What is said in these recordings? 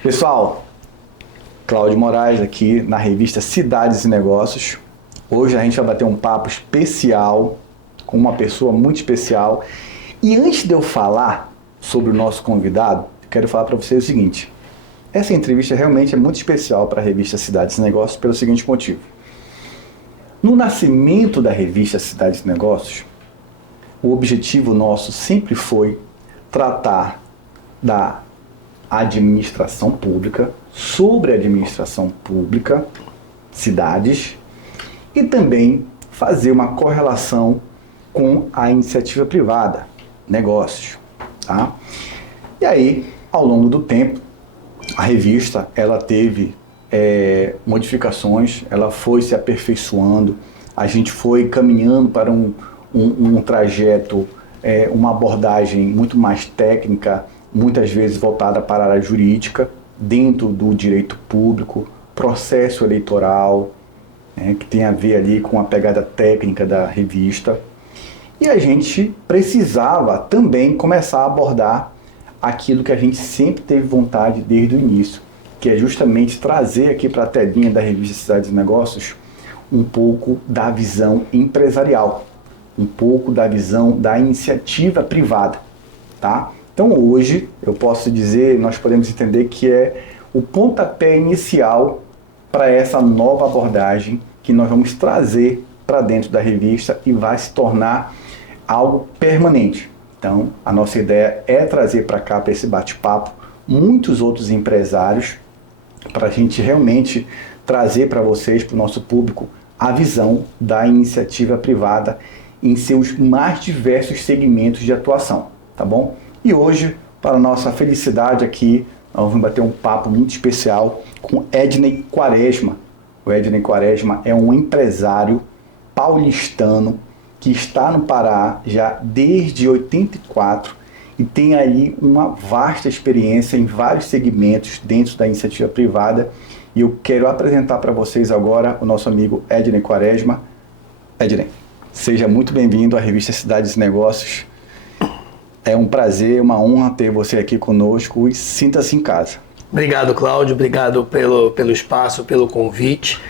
Pessoal, Cláudio Moraes aqui na revista Cidades e Negócios. Hoje a gente vai bater um papo especial com uma pessoa muito especial. E antes de eu falar sobre o nosso convidado, eu quero falar para vocês o seguinte. Essa entrevista realmente é muito especial para a revista Cidades e Negócios pelo seguinte motivo. No nascimento da revista Cidades e Negócios, o objetivo nosso sempre foi tratar da administração pública, sobre a administração pública, cidades, e também fazer uma correlação com a iniciativa privada, negócios. Tá? E aí, ao longo do tempo, a revista ela teve modificações, ela foi se aperfeiçoando, a gente foi caminhando para um trajeto, uma abordagem muito mais técnica, muitas vezes voltada para a área jurídica, dentro do direito público, processo eleitoral, que tem a ver ali com a pegada técnica da revista. E a gente precisava também começar a abordar aquilo que a gente sempre teve vontade desde o início, que é justamente trazer aqui para a telinha da revista Cidades e Negócios um pouco da visão empresarial, um pouco da visão da iniciativa privada, tá? Então hoje, eu posso dizer, nós podemos entender que é o pontapé inicial para essa nova abordagem que nós vamos trazer para dentro da revista e vai se tornar algo permanente. Então, a nossa ideia é trazer para cá, para esse bate-papo, muitos outros empresários, para a gente realmente trazer para vocês, para o nosso público, a visão da iniciativa privada em seus mais diversos segmentos de atuação, tá bom? E hoje, para a nossa felicidade aqui, nós vamos bater um papo muito especial com Ednei Quaresma. O Ednei Quaresma é um empresário paulistano que está no Pará já desde 84 e tem aí uma vasta experiência em vários segmentos dentro da iniciativa privada. E eu quero apresentar para vocês agora o nosso amigo Ednei Quaresma. Ednei, seja muito bem-vindo à revista Cidades e Negócios. É um prazer, uma honra ter você aqui conosco e sinta-se em casa. Obrigado, Cláudio. Obrigado pelo espaço, pelo convite.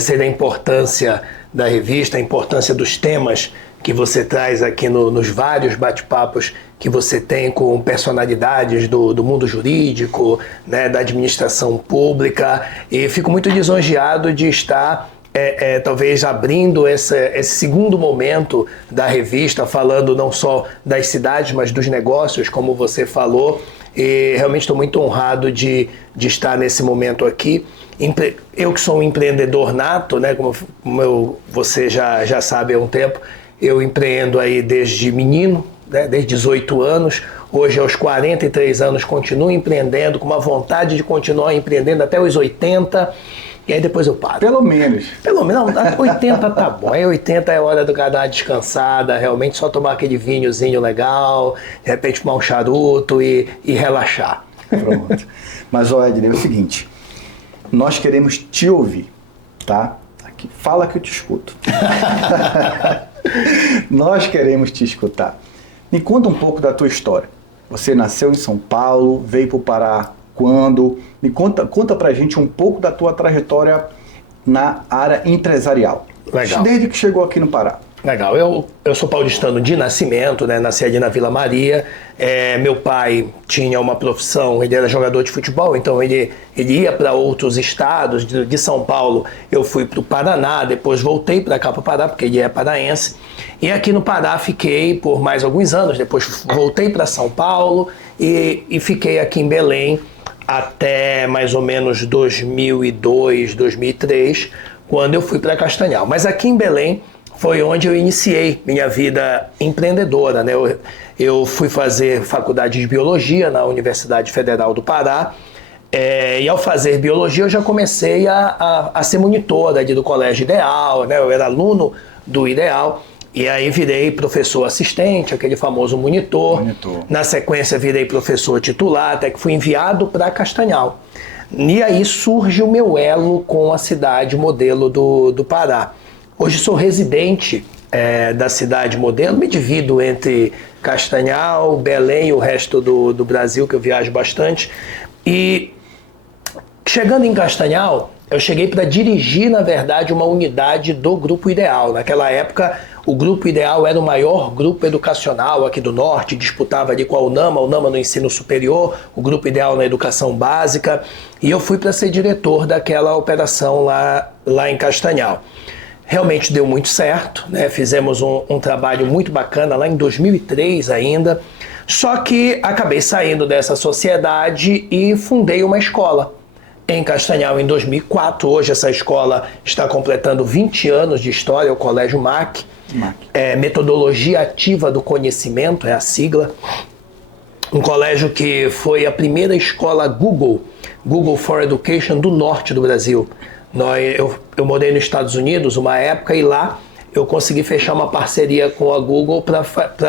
Sei da importância da revista, a importância dos temas que você traz aqui nos vários bate-papos que você tem com personalidades do mundo jurídico, né, da administração pública. E fico muito lisonjeado de estar talvez abrindo esse segundo momento da revista, falando não só das cidades, mas dos negócios, como você falou. E realmente estou muito honrado de estar nesse momento aqui. Eu que sou um empreendedor nato, né, você já sabe há um tempo, eu empreendo aí desde menino, né, desde 18 anos. Hoje, aos 43 anos, continuo empreendendo, com uma vontade de continuar empreendendo até os 80. E aí depois eu paro. Pelo menos. Pelo menos, não, 80 tá bom. Aí 80 é hora do cara dar uma descansada, realmente só tomar aquele vinhozinho legal, de repente fumar um charuto e relaxar. Pronto. Mas, ó, Ednei, é o seguinte, nós queremos te ouvir, tá? Aqui, fala que eu te escuto. Nós queremos te escutar. Me conta um pouco da tua história. Você nasceu em São Paulo, veio para o Pará quando? Me conta pra gente um pouco da tua trajetória na área empresarial. Legal. Desde que chegou aqui no Pará. Legal. Eu sou paulistano de nascimento, né? Nasci ali na Vila Maria. Meu pai tinha uma profissão, ele era jogador de futebol, então ele ia para outros estados. De São Paulo eu fui para o Paraná, depois voltei para cá para o Pará, porque ele é paraense. E aqui no Pará fiquei por mais alguns anos, depois voltei para São Paulo e fiquei aqui em Belém até mais ou menos 2002, 2003, quando eu fui para Castanhal. Mas aqui em Belém foi onde eu iniciei minha vida empreendedora, né? Eu fui fazer faculdade de Biologia na Universidade Federal do Pará, e ao fazer Biologia eu já comecei a ser monitora ali do Colégio Ideal, né? Eu era aluno do Ideal, e aí virei professor assistente, aquele famoso monitor. Na sequência virei professor titular, até que fui enviado para Castanhal. E aí surge o meu elo com a cidade modelo do Pará. Hoje sou residente da cidade modelo, me divido entre Castanhal, Belém e o resto do Brasil, que eu viajo bastante. E Chegando em Castanhal, eu cheguei para dirigir, na verdade, uma unidade do Grupo Ideal. Naquela época, o Grupo Ideal era o maior grupo educacional aqui do Norte, disputava ali com a UNAMA no ensino superior, o Grupo Ideal na educação básica, e eu fui para ser diretor daquela operação lá em Castanhal. Realmente deu muito certo, né? Fizemos um trabalho muito bacana lá em 2003 ainda, só que acabei saindo dessa sociedade e fundei uma escola em Castanhal em 2004. Hoje essa escola está completando 20 anos de história, o Colégio MAC. Metodologia Ativa do Conhecimento é a sigla. Um colégio que foi a primeira escola Google for Education do norte do Brasil. Eu morei nos Estados Unidos uma época e lá eu consegui fechar uma parceria com a Google para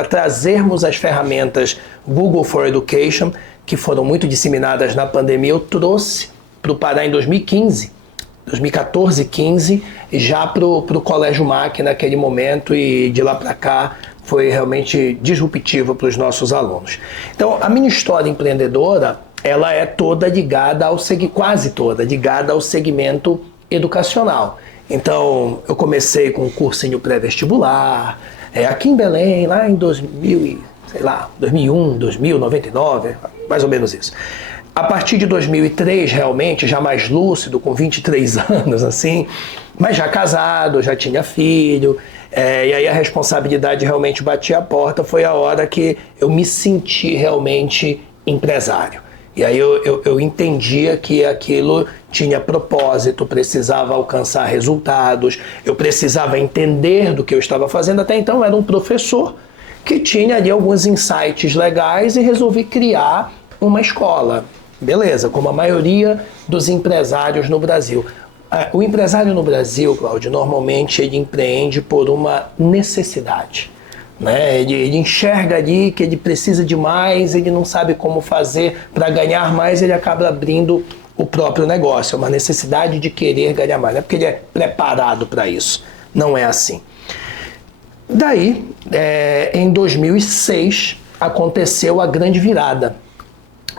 trazermos as ferramentas Google for Education, que foram muito disseminadas na pandemia. Eu trouxe para o Pará em 2014, 15, já para o Colégio MAC naquele momento, e de lá para cá foi realmente disruptivo para os nossos alunos. Então, a minha história empreendedora, ela é toda ligada quase toda ligada ao segmento educacional. Então, eu comecei com um cursinho pré-vestibular, aqui em Belém, lá em 2001, 99, mais ou menos isso. A partir de 2003, realmente, já mais lúcido, com 23 anos, assim, mas já casado, já tinha filho, e aí a responsabilidade realmente batia a porta. Foi a hora que eu me senti realmente empresário. E aí eu entendia que aquilo tinha propósito, precisava alcançar resultados, eu precisava entender do que eu estava fazendo. Até então eu era um professor que tinha ali alguns insights legais e resolvi criar uma escola. Beleza, como a maioria dos empresários no Brasil. O empresário no Brasil, Cláudio, normalmente ele empreende por uma necessidade. Né? Ele enxerga ali que ele precisa de mais, ele não sabe como fazer para ganhar mais, ele acaba abrindo o próprio negócio. É uma necessidade de querer ganhar mais, não é porque ele é preparado para isso. Não é assim. Daí, em 2006, aconteceu a grande virada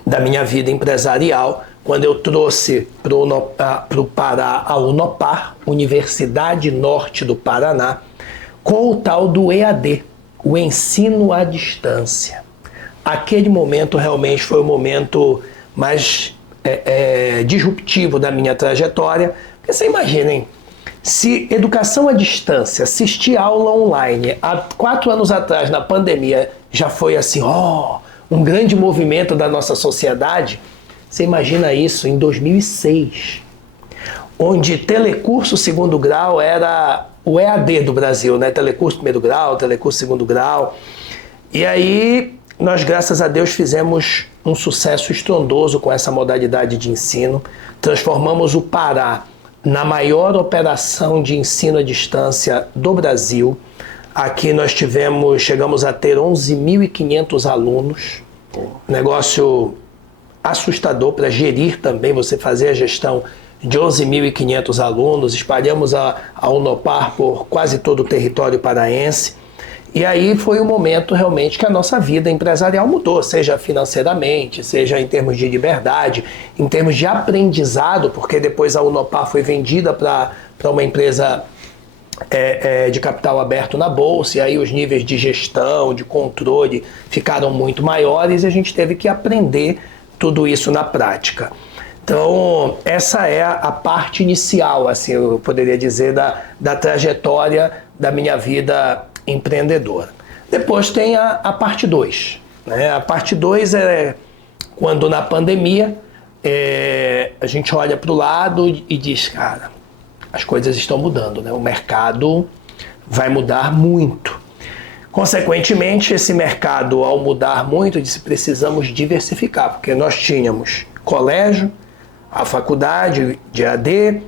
da minha vida empresarial, quando eu trouxe para o Pará a Unopar, Universidade Norte do Paraná, com o tal do EAD, o ensino à distância. Aquele momento realmente foi o momento mais disruptivo da minha trajetória. Porque você imagina, hein? Se educação à distância, assistir aula online, há 4 anos atrás, na pandemia, já foi assim, um grande movimento da nossa sociedade, você imagina isso em 2006, onde telecurso segundo grau era o EAD do Brasil, né? Telecurso primeiro grau, telecurso segundo grau. E aí, nós, graças a Deus, fizemos um sucesso estrondoso com essa modalidade de ensino, transformamos o Pará na maior operação de ensino à distância do Brasil. Aqui nós chegamos a ter 11.500 alunos, negócio assustador para gerir também, você fazer a gestão de 11.500 alunos, espalhamos a Unopar por quase todo o território paraense, e aí foi o momento realmente que a nossa vida empresarial mudou, seja financeiramente, seja em termos de liberdade, em termos de aprendizado, porque depois a Unopar foi vendida para uma empresa de capital aberto na bolsa, e aí os níveis de gestão, de controle ficaram muito maiores e a gente teve que aprender tudo isso na prática. Então, essa é a parte inicial, assim, eu poderia dizer, da trajetória da minha vida empreendedora. Depois tem a parte 2. Né? A parte 2 é quando na pandemia a gente olha para o lado e diz, cara, as coisas estão mudando, né? O mercado vai mudar muito. Consequentemente, esse mercado, ao mudar muito, precisamos diversificar, porque nós tínhamos colégio, a faculdade de AD,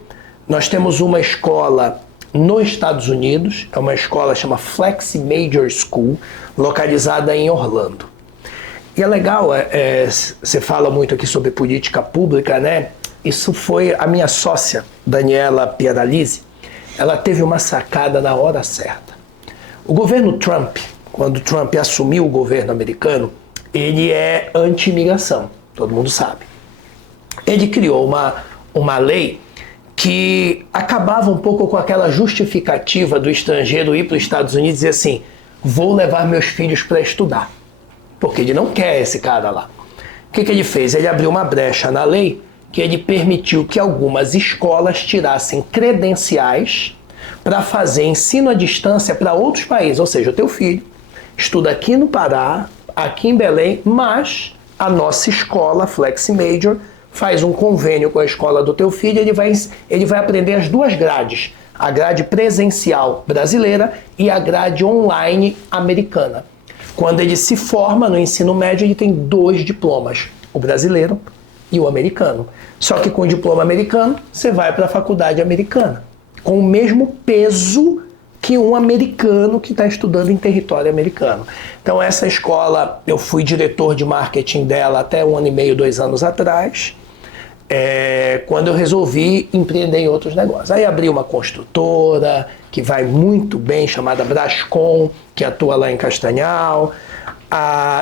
nós temos uma escola nos Estados Unidos, é uma escola chama Flexi Major School, localizada em Orlando. E é legal, você fala muito aqui sobre política pública, né? Isso foi a minha sócia, Daniela Pieralisi, ela teve uma sacada na hora certa. O governo Trump, quando Trump assumiu o governo americano, ele é anti-imigração, todo mundo sabe. Ele criou uma lei que acabava um pouco com aquela justificativa do estrangeiro ir para os Estados Unidos e dizer assim, vou levar meus filhos para estudar, porque ele não quer esse cara lá. O que ele fez? Ele abriu uma brecha na lei que ele permitiu que algumas escolas tirassem credenciais para fazer ensino à distância para outros países, ou seja, o teu filho estuda aqui no Pará, aqui em Belém, mas a nossa escola, Flexi Major, faz um convênio com a escola do teu filho, ele vai aprender as duas grades, a grade presencial brasileira e a grade online americana. Quando ele se forma no ensino médio, ele tem 2 diplomas, o brasileiro e o americano. Só que com o diploma americano, você vai para a faculdade americana, com o mesmo peso que um americano que está estudando em território americano. Então essa escola, eu fui diretor de marketing dela até 1 ano e meio, 2 anos atrás, quando eu resolvi empreender em outros negócios. Aí abri uma construtora, que vai muito bem, chamada Brascom, que atua lá em Castanhal.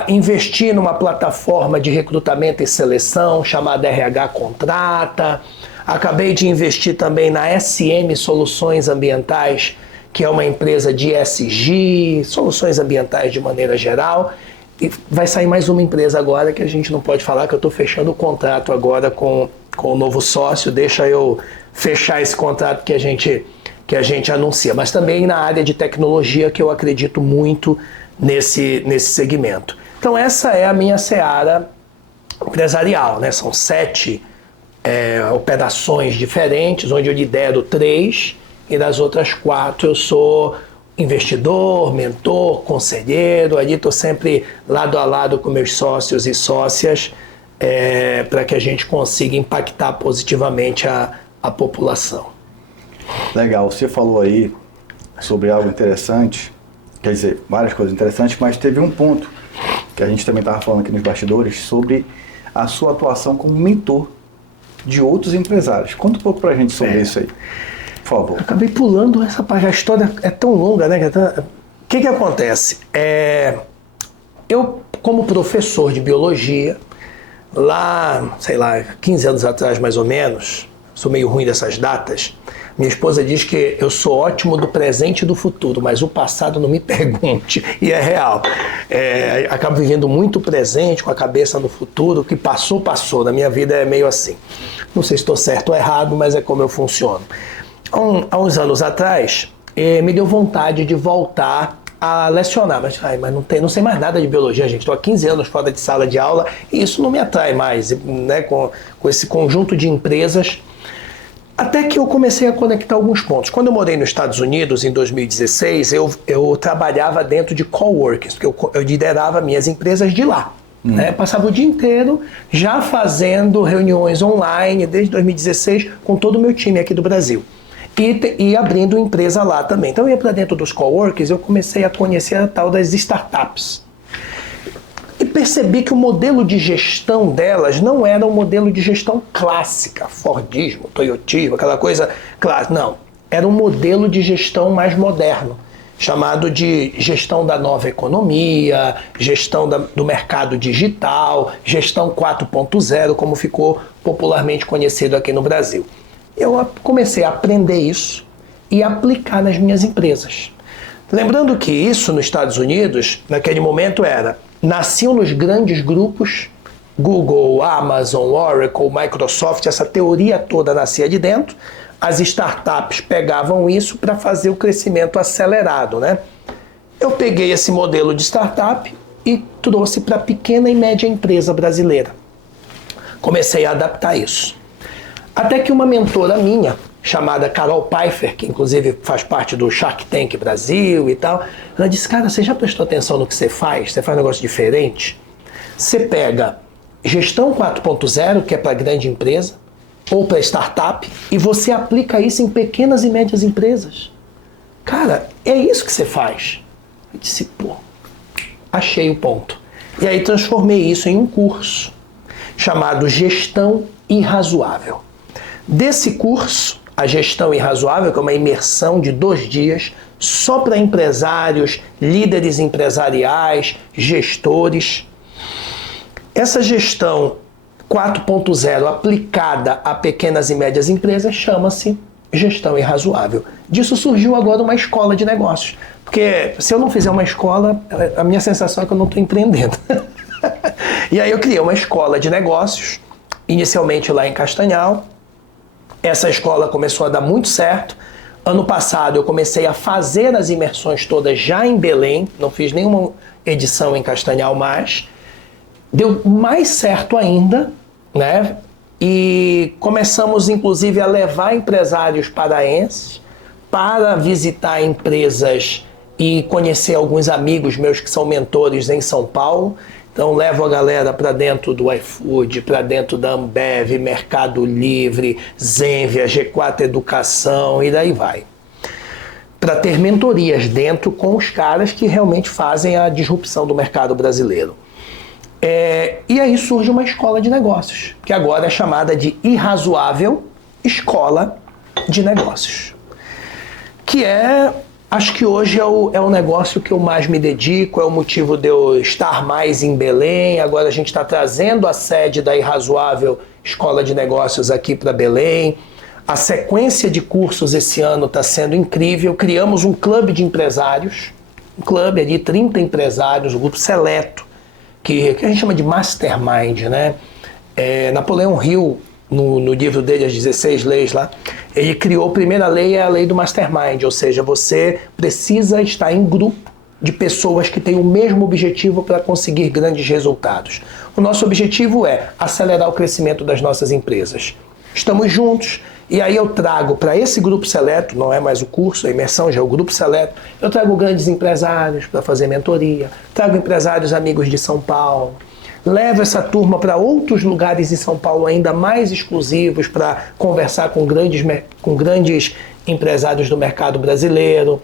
Investi numa plataforma de recrutamento e seleção, chamada RH Contrata. Acabei de investir também na SM Soluções Ambientais, que é uma empresa de ESG, soluções ambientais de maneira geral. E vai sair mais uma empresa agora que a gente não pode falar, que eu estou fechando o contrato agora com o novo sócio, deixa eu fechar esse contrato que a gente anuncia. Mas também na área de tecnologia, que eu acredito muito nesse segmento. Então essa é a minha seara empresarial, né? São 7 operações diferentes, onde eu lidero 3, e das outras 4 eu sou investidor, mentor, conselheiro. Ali estou sempre lado a lado com meus sócios e sócias para que a gente consiga impactar positivamente a população. Legal, você falou aí sobre algo interessante, quer dizer, várias coisas interessantes, mas teve um ponto que a gente também estava falando aqui nos bastidores sobre a sua atuação como mentor de outros empresários. Conta um pouco para a gente sobre isso aí. Por favor. Acabei pulando essa parte, a história é tão longa, né? O que acontece? Eu, como professor de biologia, lá, sei lá, 15 anos atrás mais ou menos, sou meio ruim dessas datas, minha esposa diz que eu sou ótimo do presente e do futuro, mas o passado não me pergunte, e é real. Acabo vivendo muito o presente, com a cabeça no futuro, o que passou, passou. Na minha vida é meio assim. Não sei se estou certo ou errado, mas é como eu funciono. Há uns anos atrás, me deu vontade de voltar a lecionar, mas não sei mais nada de biologia, gente. Estou há 15 anos fora de sala de aula e isso não me atrai mais, né? Com esse conjunto de empresas. Até que eu comecei a conectar alguns pontos. Quando eu morei nos Estados Unidos, em 2016, eu trabalhava dentro de coworkings, porque eu liderava minhas empresas de lá. Né? Passava o dia inteiro já fazendo reuniões online, desde 2016, com todo o meu time aqui do Brasil. E abrindo empresa lá também. Então eu ia para dentro dos coworkings, eu comecei a conhecer a tal das startups. E percebi que o modelo de gestão delas não era um modelo de gestão clássica, Fordismo, Toyotismo, aquela coisa clássica. Não, era um modelo de gestão mais moderno, chamado de gestão da nova economia, gestão do mercado digital, gestão 4.0, como ficou popularmente conhecido aqui no Brasil. Eu comecei a aprender isso e aplicar nas minhas empresas. Lembrando que isso nos Estados Unidos, naquele momento nasciam nos grandes grupos, Google, Amazon, Oracle, Microsoft, essa teoria toda nascia de dentro. As startups pegavam isso para fazer o crescimento acelerado, né? Eu peguei esse modelo de startup e trouxe para a pequena e média empresa brasileira. Comecei a adaptar isso. Até que uma mentora minha, chamada Carol Pfeiffer, que inclusive faz parte do Shark Tank Brasil e tal, ela disse, cara, você já prestou atenção no que você faz? Você faz um negócio diferente? Você pega gestão 4.0, que é para grande empresa, ou para startup, e você aplica isso em pequenas e médias empresas. Cara, é isso que você faz. Eu disse, achei o ponto. E aí transformei isso em um curso chamado Gestão Irrazoável. Desse curso, a Gestão Irrazoável, que é uma imersão de 2 dias, só para empresários, líderes empresariais, gestores. Essa gestão 4.0 aplicada a pequenas e médias empresas chama-se gestão irrazoável. Disso surgiu agora uma escola de negócios. Porque se eu não fizer uma escola, a minha sensação é que eu não estou empreendendo. E aí eu criei uma escola de negócios, inicialmente lá em Castanhal. Essa escola começou a dar muito certo. Ano passado eu comecei a fazer as imersões todas já em Belém, não fiz nenhuma edição em Castanhal mais. Deu mais certo ainda, né? E começamos inclusive a levar empresários paraenses para visitar empresas e conhecer alguns amigos meus que são mentores em São Paulo. Então levo a galera para dentro do iFood, para dentro da Ambev, Mercado Livre, Zenvia, G4 Educação e daí vai. Para ter mentorias dentro com os caras que realmente fazem a disrupção do mercado brasileiro. E aí surge uma escola de negócios, que agora é chamada de Irrazoável Escola de Negócios. Que acho que hoje é o negócio que eu mais me dedico, é o motivo de eu estar mais em Belém. Agora a gente está trazendo a sede da Irrazoável Escola de Negócios aqui para Belém. A sequência de cursos esse ano está sendo incrível. Criamos um clube de empresários, um clube ali, 30 empresários, um grupo seleto, que a gente chama de mastermind, né? Napoleão Hill, no livro dele, As 16 Leis lá, ele criou a primeira lei, é a lei do mastermind, ou seja, você precisa estar em grupo de pessoas que têm o mesmo objetivo para conseguir grandes resultados. O nosso objetivo é acelerar o crescimento das nossas empresas. Estamos juntos, e aí eu trago para esse grupo seleto, não é mais o curso, a imersão já é o grupo seleto, eu trago grandes empresários para fazer mentoria, trago empresários amigos de São Paulo, levo essa turma para outros lugares em São Paulo ainda mais exclusivos para conversar com grandes empresários do mercado brasileiro.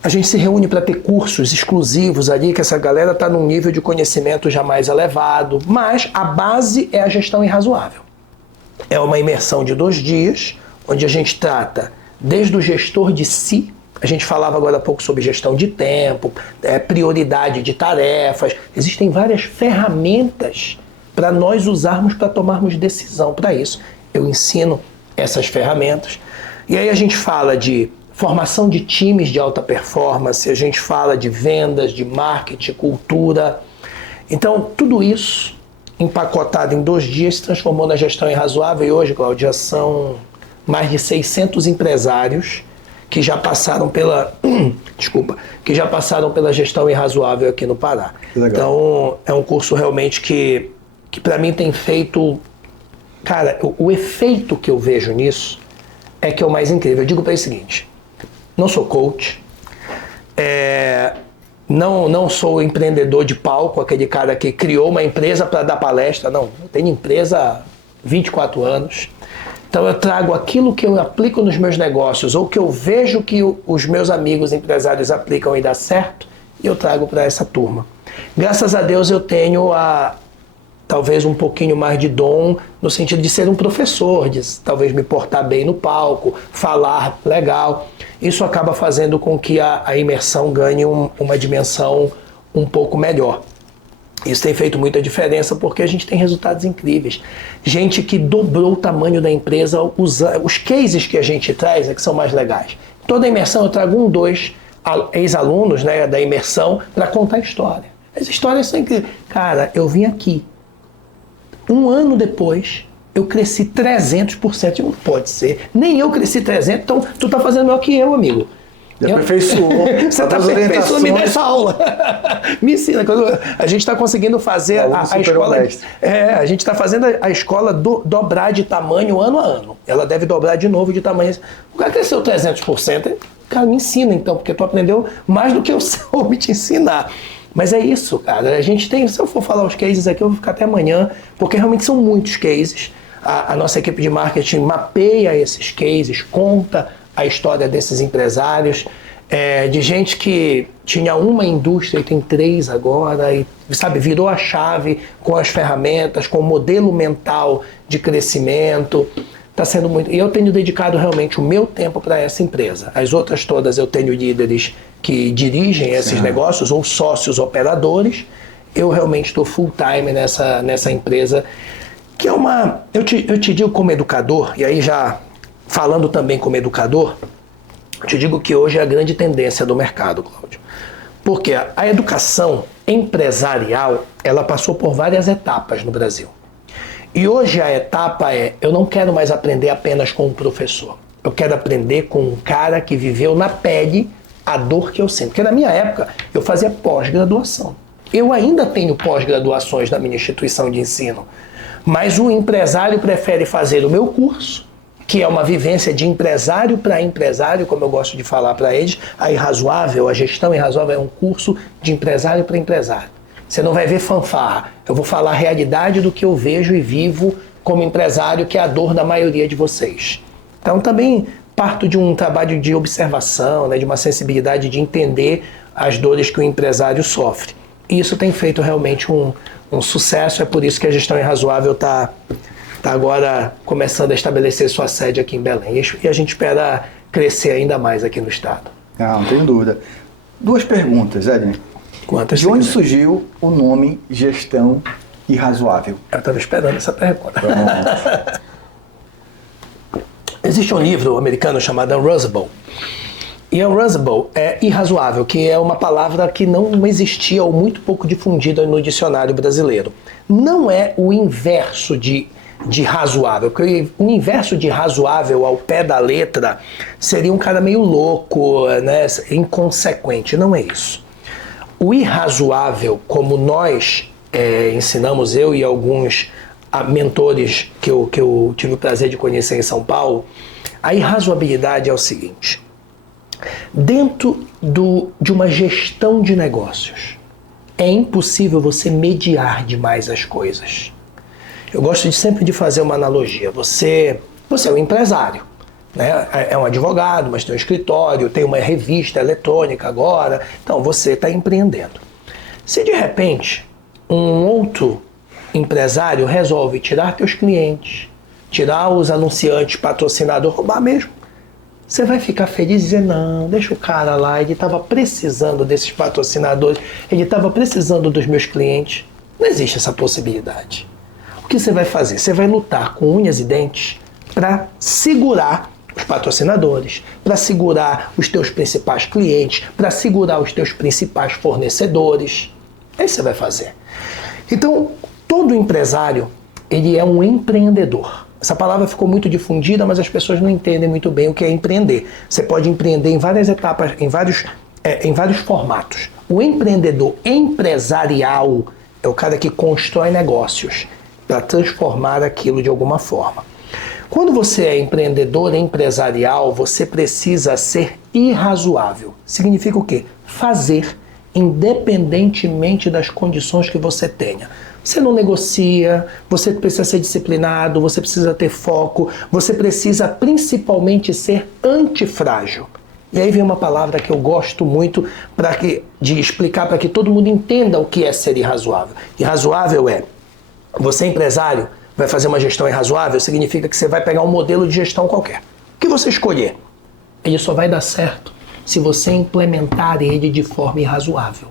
A gente se reúne para ter cursos exclusivos ali, que essa galera está num nível de conhecimento já mais elevado, mas a base é a gestão irrazoável. É uma imersão de 2 dias, onde a gente trata desde o gestor de si, a gente falava agora há pouco sobre gestão de tempo, prioridade de tarefas, existem várias ferramentas para nós usarmos para tomarmos decisão para isso. Eu ensino essas ferramentas, e aí a gente fala de formação de times de alta performance, a gente fala de vendas, de marketing, cultura. Então, tudo isso empacotado em 2 dias se transformou na gestão irrazoável, e hoje, Cláudia, são mais de 600 empresários que já passaram pela gestão irrazoável aqui no Pará. Então, é um curso realmente que para mim tem feito... Cara, o efeito que eu vejo nisso é que é o mais incrível. Eu digo para ele o seguinte, não sou coach, não sou empreendedor de palco, aquele cara que criou uma empresa para dar palestra, não. Eu tenho empresa há 24 anos. Então eu trago aquilo que eu aplico nos meus negócios ou que eu vejo que os meus amigos empresários aplicam e dá certo, e eu trago para essa turma. Graças a Deus eu tenho talvez um pouquinho mais de dom no sentido de ser um professor, de talvez me portar bem no palco, falar legal. Isso acaba fazendo com que a imersão ganhe uma dimensão um pouco melhor. Isso tem feito muita diferença porque a gente tem resultados incríveis. Gente que dobrou o tamanho da empresa, os cases que a gente traz é que são mais legais. Toda a imersão eu trago 1, 2 ex-alunos, né, da imersão para contar a história. As histórias são incríveis. Cara, eu vim aqui. 1 ano depois, eu cresci 300%. Não pode ser. Nem eu cresci 300%, então tu tá fazendo melhor que eu, amigo. Já aperfeiçoou. Você tá aperfeiçoando, me dá essa aula. Me ensina. A gente está conseguindo fazer a escola... a gente está fazendo a escola dobrar de tamanho ano a ano. Ela deve dobrar de novo de tamanho. O cara cresceu 300%. Cara, me ensina então, porque tu aprendeu mais do que eu soube te ensinar. Mas é isso, cara. A gente tem... Se eu for falar os cases aqui, eu vou ficar até amanhã, porque realmente são muitos cases. A nossa equipe de marketing mapeia esses cases, conta a história desses empresários, de gente que tinha uma indústria e tem 3 agora, e sabe, virou a chave com as ferramentas, com o modelo mental de crescimento. Está sendo muito. E eu tenho dedicado realmente o meu tempo para essa empresa. As outras todas eu tenho líderes que dirigem esses negócios ou sócios operadores. Eu realmente estou full time nessa empresa. que é uma... Eu te digo como educador, e aí já falando também como educador, eu te digo que hoje é a grande tendência do mercado, Cláudio. Porque a educação empresarial, ela passou por várias etapas no Brasil. E hoje a etapa é, eu não quero mais aprender apenas com um professor. Eu quero aprender com um cara que viveu na pele a dor que eu sinto. Porque na minha época, eu fazia pós-graduação. Eu ainda tenho pós-graduações na minha instituição de ensino. Mas o empresário prefere fazer o meu curso, que é uma vivência de empresário para empresário, como eu gosto de falar para eles. A Irrazoável, a Gestão Irrazoável é um curso de empresário para empresário. Você não vai ver fanfarra. Eu vou falar a realidade do que eu vejo e vivo como empresário, que é a dor da maioria de vocês. Então também parto de um trabalho de observação, né, de uma sensibilidade de entender as dores que o empresário sofre. E isso tem feito realmente um sucesso, é por isso que a Gestão Irrazoável está agora começando a estabelecer sua sede aqui em Belém. E a gente espera crescer ainda mais aqui no estado. Não tenho dúvida. Duas perguntas, Edney. Quantas de onde surgiu o nome Gestão Irrazoável? Eu estava esperando essa pergunta. Existe um livro americano chamado Unreasonable. E Unreasonable é irrazoável, que é uma palavra que não existia ou muito pouco difundida no dicionário brasileiro. Não é o inverso de razoável, porque o inverso de razoável ao pé da letra seria um cara meio louco, né, inconsequente. Não é isso. O irrazoável, como nós ensinamos, eu e alguns mentores que eu tive o prazer de conhecer em São Paulo, a irrazoabilidade é o seguinte: dentro de uma gestão de negócios, é impossível você mediar demais as coisas. Eu gosto sempre de fazer uma analogia. Você é um empresário, né? É um advogado, mas tem um escritório, tem uma revista eletrônica agora, então você está empreendendo. Se de repente um outro empresário resolve tirar teus clientes, tirar os anunciantes, patrocinadores, roubar mesmo, você vai ficar feliz e dizer, não, deixa o cara lá, ele estava precisando desses patrocinadores, ele estava precisando dos meus clientes. Não existe essa possibilidade. O que você vai fazer? Você vai lutar com unhas e dentes para segurar os patrocinadores, para segurar os teus principais clientes, para segurar os teus principais fornecedores. É isso que você vai fazer. Então, todo empresário, ele é um empreendedor. Essa palavra ficou muito difundida, mas as pessoas não entendem muito bem o que é empreender. Você pode empreender em várias etapas, em vários formatos. O empreendedor empresarial é o cara que constrói negócios para transformar aquilo de alguma forma. Quando você é empreendedor empresarial, você precisa ser irrazoável. Significa o quê? Fazer independentemente das condições que você tenha. Você não negocia, você precisa ser disciplinado, você precisa ter foco, você precisa principalmente ser antifrágil. E aí vem uma palavra que eu gosto muito de explicar para que todo mundo entenda o que é ser irrazoável. Irrazoável é, você empresário vai fazer uma gestão irrazoável, significa que você vai pegar um modelo de gestão qualquer. O que você escolher, ele só vai dar certo se você implementar ele de forma irrazoável.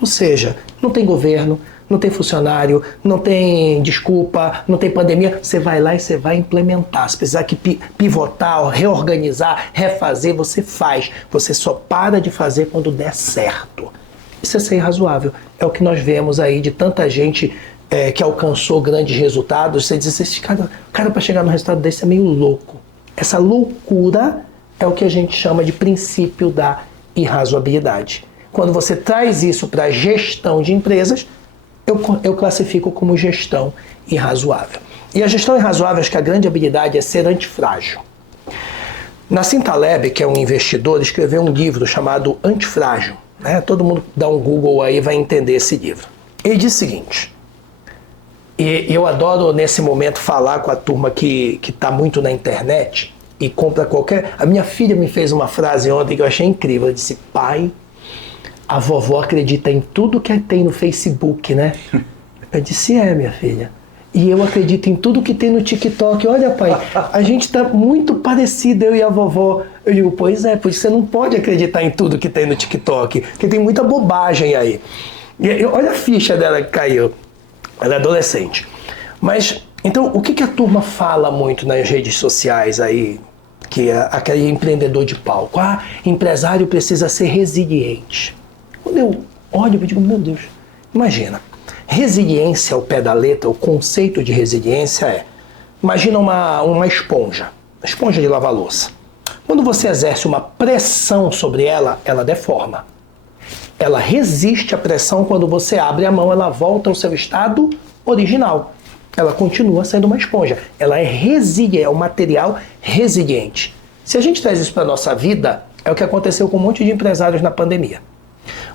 Ou seja, não tem governo, não tem funcionário, não tem desculpa, não tem pandemia, você vai lá e você vai implementar. Se precisar que pivotar, reorganizar, refazer, você faz. Você só para de fazer quando der certo. Isso é ser irrazoável. É o que nós vemos aí de tanta gente que alcançou grandes resultados. Você diz, esse cara para chegar no resultado desse é meio louco. Essa loucura é o que a gente chama de princípio da irrazoabilidade. Quando você traz isso para a gestão de empresas, eu classifico como gestão irrazoável. E a gestão irrazoável, acho que a grande habilidade é ser antifrágil. Nassim Taleb, que é um investidor, escreveu um livro chamado Antifrágil. Né? Todo mundo dá um Google aí e vai entender esse livro. Ele diz o seguinte, e eu adoro nesse momento falar com a turma que está muito na internet e compra qualquer... A minha filha me fez uma frase ontem que eu achei incrível. Ela disse, pai, a vovó acredita em tudo que tem no Facebook, né? Eu disse, minha filha. E eu acredito em tudo que tem no TikTok. Olha, pai, a gente tá muito parecido, eu e a vovó. Eu digo, pois é, por isso você não pode acreditar em tudo que tem no TikTok, porque tem muita bobagem aí. E olha a ficha dela que caiu. Ela é adolescente. Mas Então, o que a turma fala muito nas redes sociais aí, que é aquele empreendedor de palco? Empresário precisa ser resiliente. Quando eu olho, eu digo, meu Deus, imagina, resiliência ao pé da letra, o conceito de resiliência imagina uma esponja de lavar louça. Quando você exerce uma pressão sobre ela, ela deforma. Ela resiste à pressão, quando você abre a mão, ela volta ao seu estado original. Ela continua sendo uma esponja. Ela é resiliente, é um material resiliente. Se a gente traz isso para a nossa vida, é o que aconteceu com um monte de empresários na pandemia.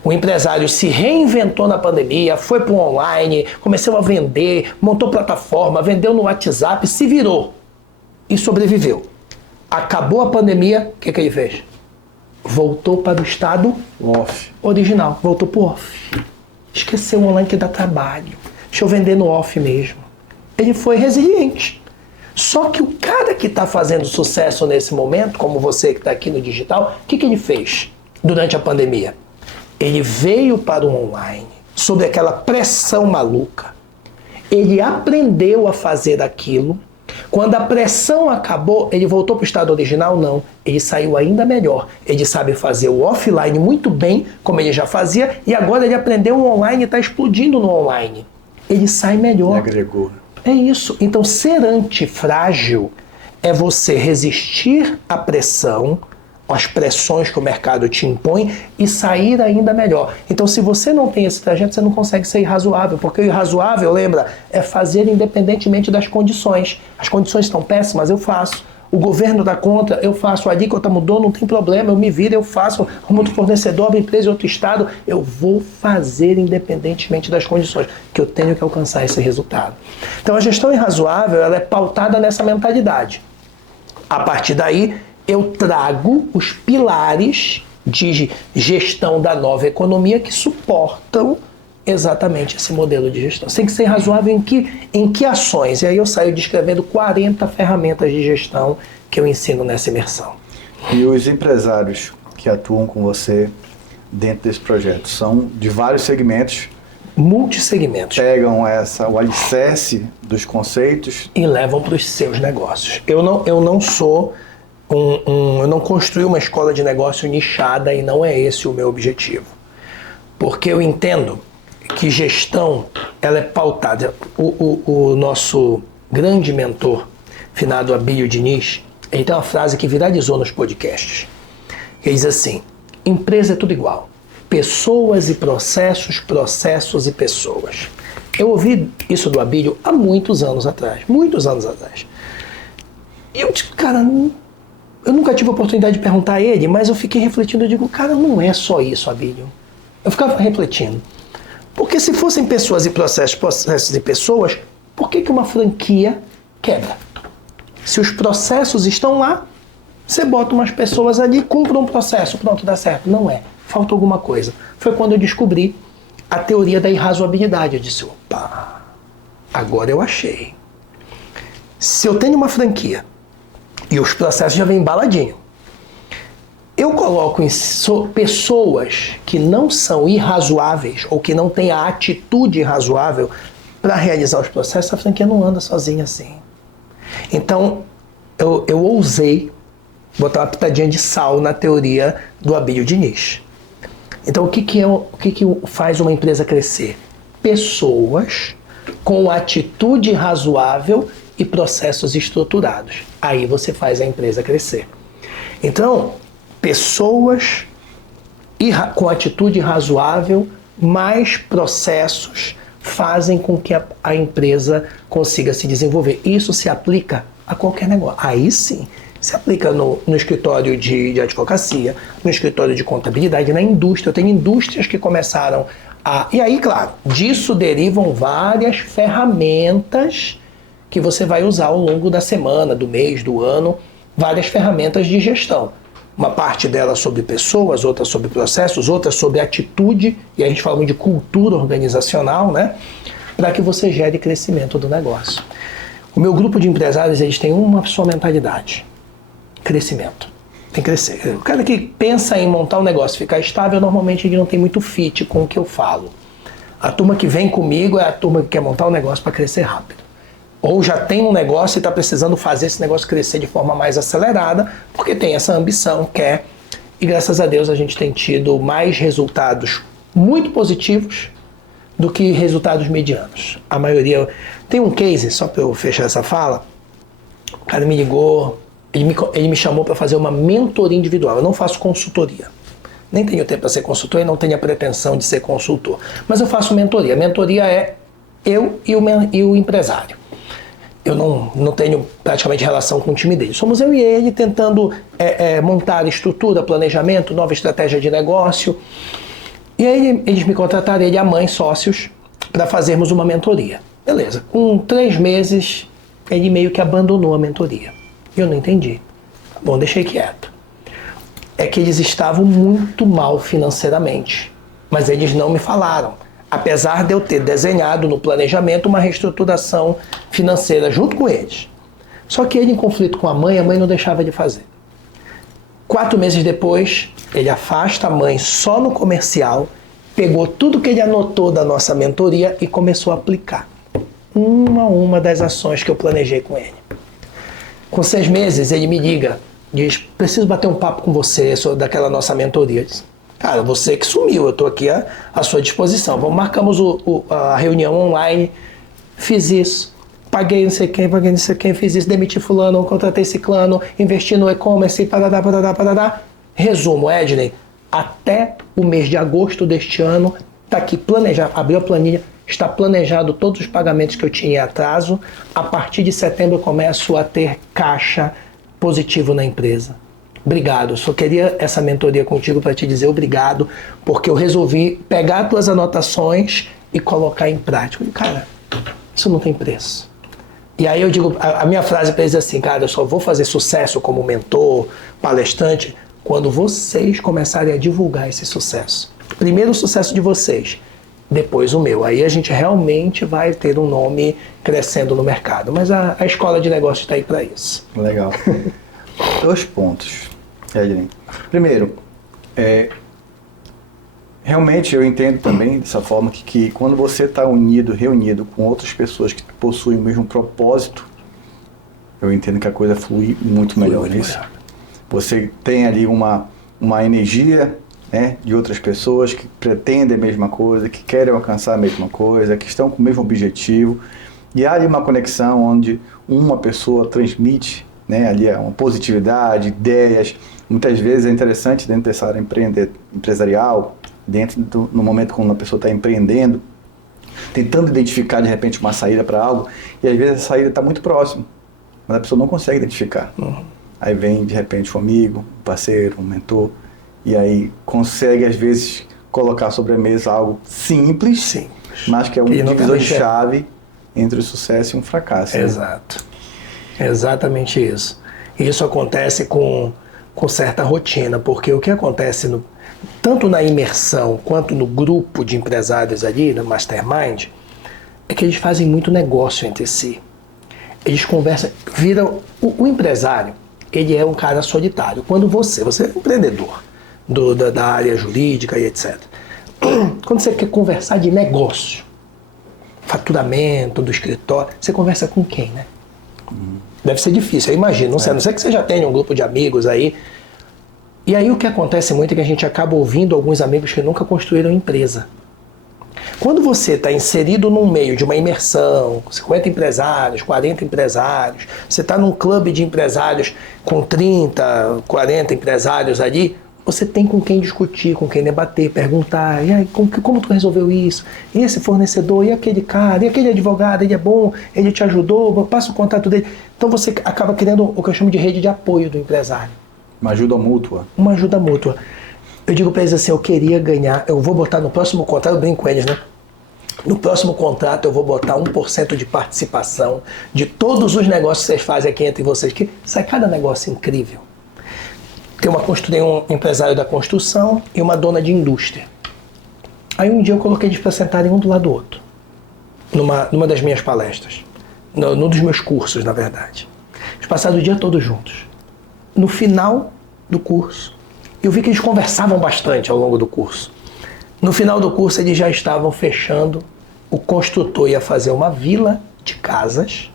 O empresário se reinventou na pandemia, foi para o online, começou a vender, montou plataforma, vendeu no WhatsApp, se virou e sobreviveu. Acabou a pandemia, o que ele fez? Voltou para o estado original, voltou para o off. Esqueceu o online que dá trabalho. Deixa eu vender no off mesmo. Ele foi resiliente. Só que o cara que está fazendo sucesso nesse momento, como você que está aqui no digital, o que ele fez durante a pandemia? Ele veio para o online, sob aquela pressão maluca. Ele aprendeu a fazer aquilo. Quando a pressão acabou, ele voltou para o estado original? Não. Ele saiu ainda melhor. Ele sabe fazer o offline muito bem, como ele já fazia, e agora ele aprendeu o online e está explodindo no online. Ele sai melhor. Ele agregou. É isso. Então, ser antifrágil é você resistir à pressão, às pressões que o mercado te impõe e sair ainda melhor. Então, se você não tem esse trajeto, você não consegue ser irrazoável, porque o irrazoável, lembra, é fazer independentemente das condições. As condições estão péssimas, eu faço. O governo dá conta, eu faço. A alíquota mudou, não tem problema, eu me viro, eu faço. Arrumo outro fornecedor, abro empresa em outro estado, eu vou fazer independentemente das condições, que eu tenho que alcançar esse resultado. Então, a gestão irrazoável, ela é pautada nessa mentalidade. A partir daí, eu trago os pilares de gestão da nova economia que suportam exatamente esse modelo de gestão. Você tem que ser razoável em que ações? E aí eu saio descrevendo 40 ferramentas de gestão que eu ensino nessa imersão. E os empresários que atuam com você dentro desse projeto são de vários segmentos? Multissegmentos. Pegam o alicerce dos conceitos e levam para os seus negócios. Eu não sou eu não construí uma escola de negócio nichada e não é esse o meu objetivo. Porque eu entendo que gestão, ela é pautada. O nosso grande mentor, finado Abílio Diniz, ele tem uma frase que viralizou nos podcasts. Ele diz assim: empresa é tudo igual. Pessoas e processos, processos e pessoas. Eu ouvi isso do Abílio há muitos anos atrás. E eu disse, cara, eu nunca tive a oportunidade de perguntar a ele, mas eu fiquei refletindo, eu digo, cara, não é só isso, Abílio. Eu ficava refletindo. Porque se fossem pessoas e processos e pessoas, por que uma franquia quebra? Se os processos estão lá, você bota umas pessoas ali, cumpre um processo, pronto, dá certo. Não é. Falta alguma coisa. Foi quando eu descobri a teoria da irrazoabilidade. Eu disse, opa, agora eu achei. Se eu tenho uma franquia e os processos já vêm embaladinho, eu coloco pessoas que não são irrazoáveis ou que não têm a atitude irrazoável para realizar os processos, a franquia não anda sozinha assim. Então, eu ousei botar uma pitadinha de sal na teoria do Abílio Diniz. Então, o que faz uma empresa crescer? Pessoas com atitude razoável e processos estruturados. Aí você faz a empresa crescer. Então, pessoas com atitude razoável, mais processos fazem com que a empresa consiga se desenvolver. Isso se aplica a qualquer negócio. Aí sim, se aplica no escritório de advocacia, no escritório de contabilidade, na indústria. Eu tenho indústrias que começaram a... E aí, claro, disso derivam várias ferramentas que você vai usar ao longo da semana, do mês, do ano, várias ferramentas de gestão. Uma parte delas sobre pessoas, outra sobre processos, outra sobre atitude, e a gente fala muito de cultura organizacional, né? Para que você gere crescimento do negócio. O meu grupo de empresários, eles têm uma só mentalidade: crescimento. Tem que crescer. O cara que pensa em montar um negócio, ficar estável, normalmente ele não tem muito fit com o que eu falo. A turma que vem comigo é a turma que quer montar um negócio para crescer rápido. ou já tem um negócio e está precisando fazer esse negócio crescer de forma mais acelerada, porque tem essa ambição, quer, e graças a Deus a gente tem tido mais resultados muito positivos do que resultados medianos. A maioria... Tem um case, só para eu fechar essa fala, o cara me ligou, ele me chamou para fazer uma mentoria individual. Eu não faço consultoria. Nem tenho tempo para ser consultor e não tenho a pretensão de ser consultor. Mas eu faço mentoria. Mentoria é eu e o empresário. Eu não tenho praticamente relação com o time dele. Somos eu e ele tentando montar estrutura, planejamento, nova estratégia de negócio. E aí eles me contrataram, ele e a mãe, sócios, para fazermos uma mentoria. Beleza. Com 3 meses, ele meio que abandonou a mentoria. Eu não entendi. Bom, deixei quieto. É que eles estavam muito mal financeiramente, mas eles não me falaram. Apesar de eu ter desenhado no planejamento uma reestruturação financeira junto com eles. Só que ele, em conflito com a mãe não deixava de fazer. 4 meses depois, ele afasta a mãe só no comercial, pegou tudo que ele anotou da nossa mentoria e começou a aplicar. Uma das ações que eu planejei com ele. Com 6 meses, ele me liga, diz, preciso bater um papo com você sobre daquela nossa mentoria. Eu disse, cara, você que sumiu, eu estou aqui à sua disposição. Marcamos a reunião online, fiz isso, paguei não sei quem, fiz isso, demiti fulano, contratei ciclano, investi no e-commerce, parará. Resumo, Edney, até o mês de agosto deste ano, está aqui planejado, abriu a planilha, está planejado todos os pagamentos que eu tinha em atraso. A partir de setembro eu começo a ter caixa positivo na empresa. Obrigado, só queria essa mentoria contigo para te dizer obrigado, porque eu resolvi pegar as tuas anotações e colocar em prática. Cara, isso não tem preço. E aí eu digo, a minha frase para eles é assim, cara, eu só vou fazer sucesso como mentor, palestrante, quando vocês começarem a divulgar esse sucesso. Primeiro o sucesso de vocês, depois o meu. Aí a gente realmente vai ter um nome crescendo no mercado. Mas a escola de negócios está aí para isso. Legal. 2 pontos, Edney. Primeiro, realmente eu entendo também dessa forma que quando você está reunido com outras pessoas que possuem o mesmo propósito, eu entendo que a coisa flui muito melhor. Você tem ali uma energia, né, de outras pessoas que pretendem a mesma coisa, que querem alcançar a mesma coisa, que estão com o mesmo objetivo, e há ali uma conexão onde uma pessoa transmite, né, ali uma positividade, ideias. Muitas vezes é interessante dentro dessa área empresarial, no momento quando a pessoa está empreendendo, tentando identificar de repente uma saída para algo, e às vezes a saída está muito próxima, mas a pessoa não consegue identificar. Aí vem de repente um amigo, um parceiro, um mentor, e aí consegue às vezes colocar sobre a mesa algo simples. Mas que é um divisor de chave entre o sucesso e um fracasso. Exato. Né? Exatamente isso. E isso acontece com certa rotina, porque o que acontece tanto na imersão quanto no grupo de empresários ali, no Mastermind, é que eles fazem muito negócio entre si. Eles conversam, o empresário, ele é um cara solitário. Quando você é um empreendedor da área jurídica e etc. Quando você quer conversar de negócio, faturamento do escritório, você conversa com quem, né? Deve ser difícil, eu imagino. Não sei que você já tenha um grupo de amigos aí. E aí o que acontece muito é que a gente acaba ouvindo alguns amigos que nunca construíram empresa. Quando você está inserido num meio de uma imersão, 50 empresários, 40 empresários, você está num clube de empresários com 30, 40 empresários ali, você tem com quem discutir, com quem debater, perguntar, e aí, como tu resolveu isso? E esse fornecedor, e aquele cara, e aquele advogado, ele é bom, ele te ajudou, passa o contato dele. Então você acaba criando o que eu chamo de rede de apoio do empresário. Uma ajuda mútua. Uma ajuda mútua. Eu digo para eles assim, eu queria ganhar, eu vou botar no próximo contrato, eu brinco com eles, né? No próximo contrato eu vou botar 1% de participação de todos os negócios que vocês fazem aqui entre vocês, que sai cada negócio incrível. Tem um empresário da construção e uma dona de indústria. Aí um dia eu coloquei eles para sentarem um do lado do outro, numa das minhas palestras, num dos meus cursos, na verdade. Eles passaram o dia todo juntos. No final do curso, eu vi que eles conversavam bastante ao longo do curso. No final do curso, eles já estavam fechando, o construtor ia fazer uma vila de casas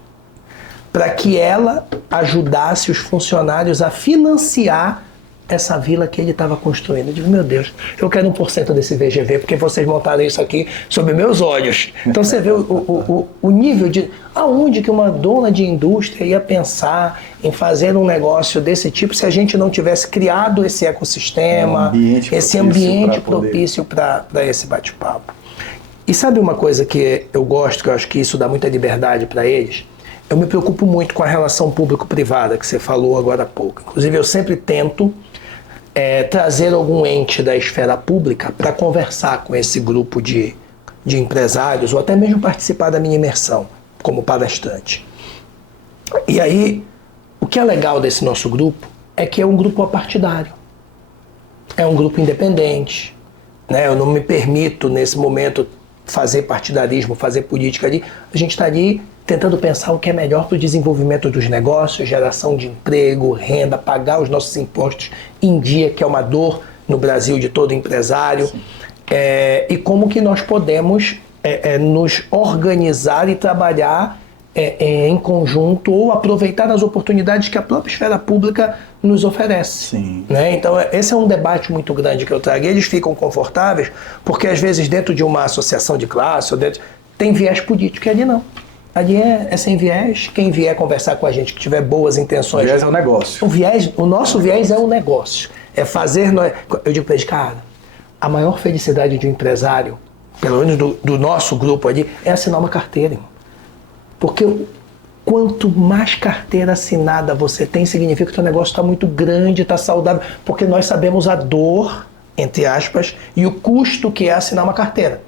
para que ela ajudasse os funcionários a financiar essa vila que ele estava construindo. Eu digo, meu Deus, eu quero 1% desse VGV, porque vocês montaram isso aqui sob meus olhos. Então você vê o nível de... Aonde que uma dona de indústria ia pensar em fazer um negócio desse tipo se a gente não tivesse criado esse ecossistema, esse ambiente propício para esse bate-papo. E sabe uma coisa que eu gosto, que eu acho que isso dá muita liberdade para eles? Eu me preocupo muito com a relação público-privada, que você falou agora há pouco. Inclusive, eu sempre tento trazer algum ente da esfera pública para conversar com esse grupo de empresários, ou até mesmo participar da minha imersão como palestrante. E aí, o que é legal desse nosso grupo é que é um grupo apartidário. É um grupo independente. Né? Eu não me permito, nesse momento, fazer partidarismo, fazer política ali. A gente está ali tentando pensar o que é melhor para o desenvolvimento dos negócios, geração de emprego, renda, pagar os nossos impostos em dia, que é uma dor no Brasil de todo empresário, e como que nós podemos nos organizar e trabalhar em conjunto ou aproveitar as oportunidades que a própria esfera pública nos oferece. Sim. Né? Então, esse é um debate muito grande que eu trago. Eles ficam confortáveis porque, às vezes, dentro de uma associação de classe, tem viés político, e ali não. Ali é sem viés. Quem vier conversar com a gente, que tiver boas intenções... O viés é o negócio. O nosso viés é o negócio. É fazer... Eu digo para eles, cara, a maior felicidade de um empresário, pelo menos do nosso grupo ali, é assinar uma carteira, irmão. Porque quanto mais carteira assinada você tem, significa que o teu negócio está muito grande, está saudável. Porque nós sabemos a dor, entre aspas, e o custo que é assinar uma carteira.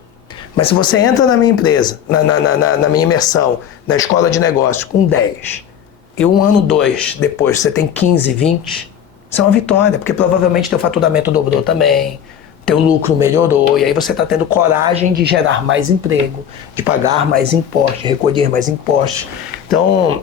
Mas se você entra na minha empresa, na minha imersão, na escola de negócios, com 10, e 1 ano, 2 depois você tem 15, 20, isso é uma vitória, porque provavelmente teu faturamento dobrou também, teu lucro melhorou, e aí você está tendo coragem de gerar mais emprego, de pagar mais impostos, de recolher mais impostos. Então,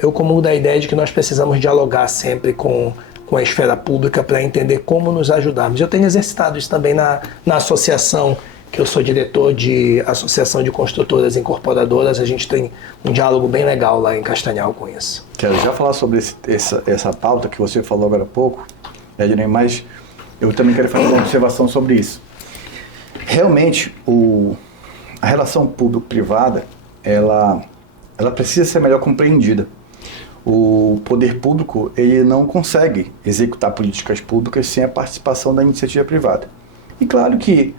eu comungo da ideia de que nós precisamos dialogar sempre com a esfera pública para entender como nos ajudarmos. Eu tenho exercitado isso também na associação, que eu sou diretor de Associação de Construtoras e Incorporadoras. A gente tem um diálogo bem legal lá em Castanhal com isso. Quero já falar sobre essa pauta que você falou agora há pouco, Ednei, mas eu também quero fazer uma observação sobre isso. Realmente, a relação público-privada, ela precisa ser melhor compreendida. O poder público, ele não consegue executar políticas públicas sem a participação da iniciativa privada. E claro que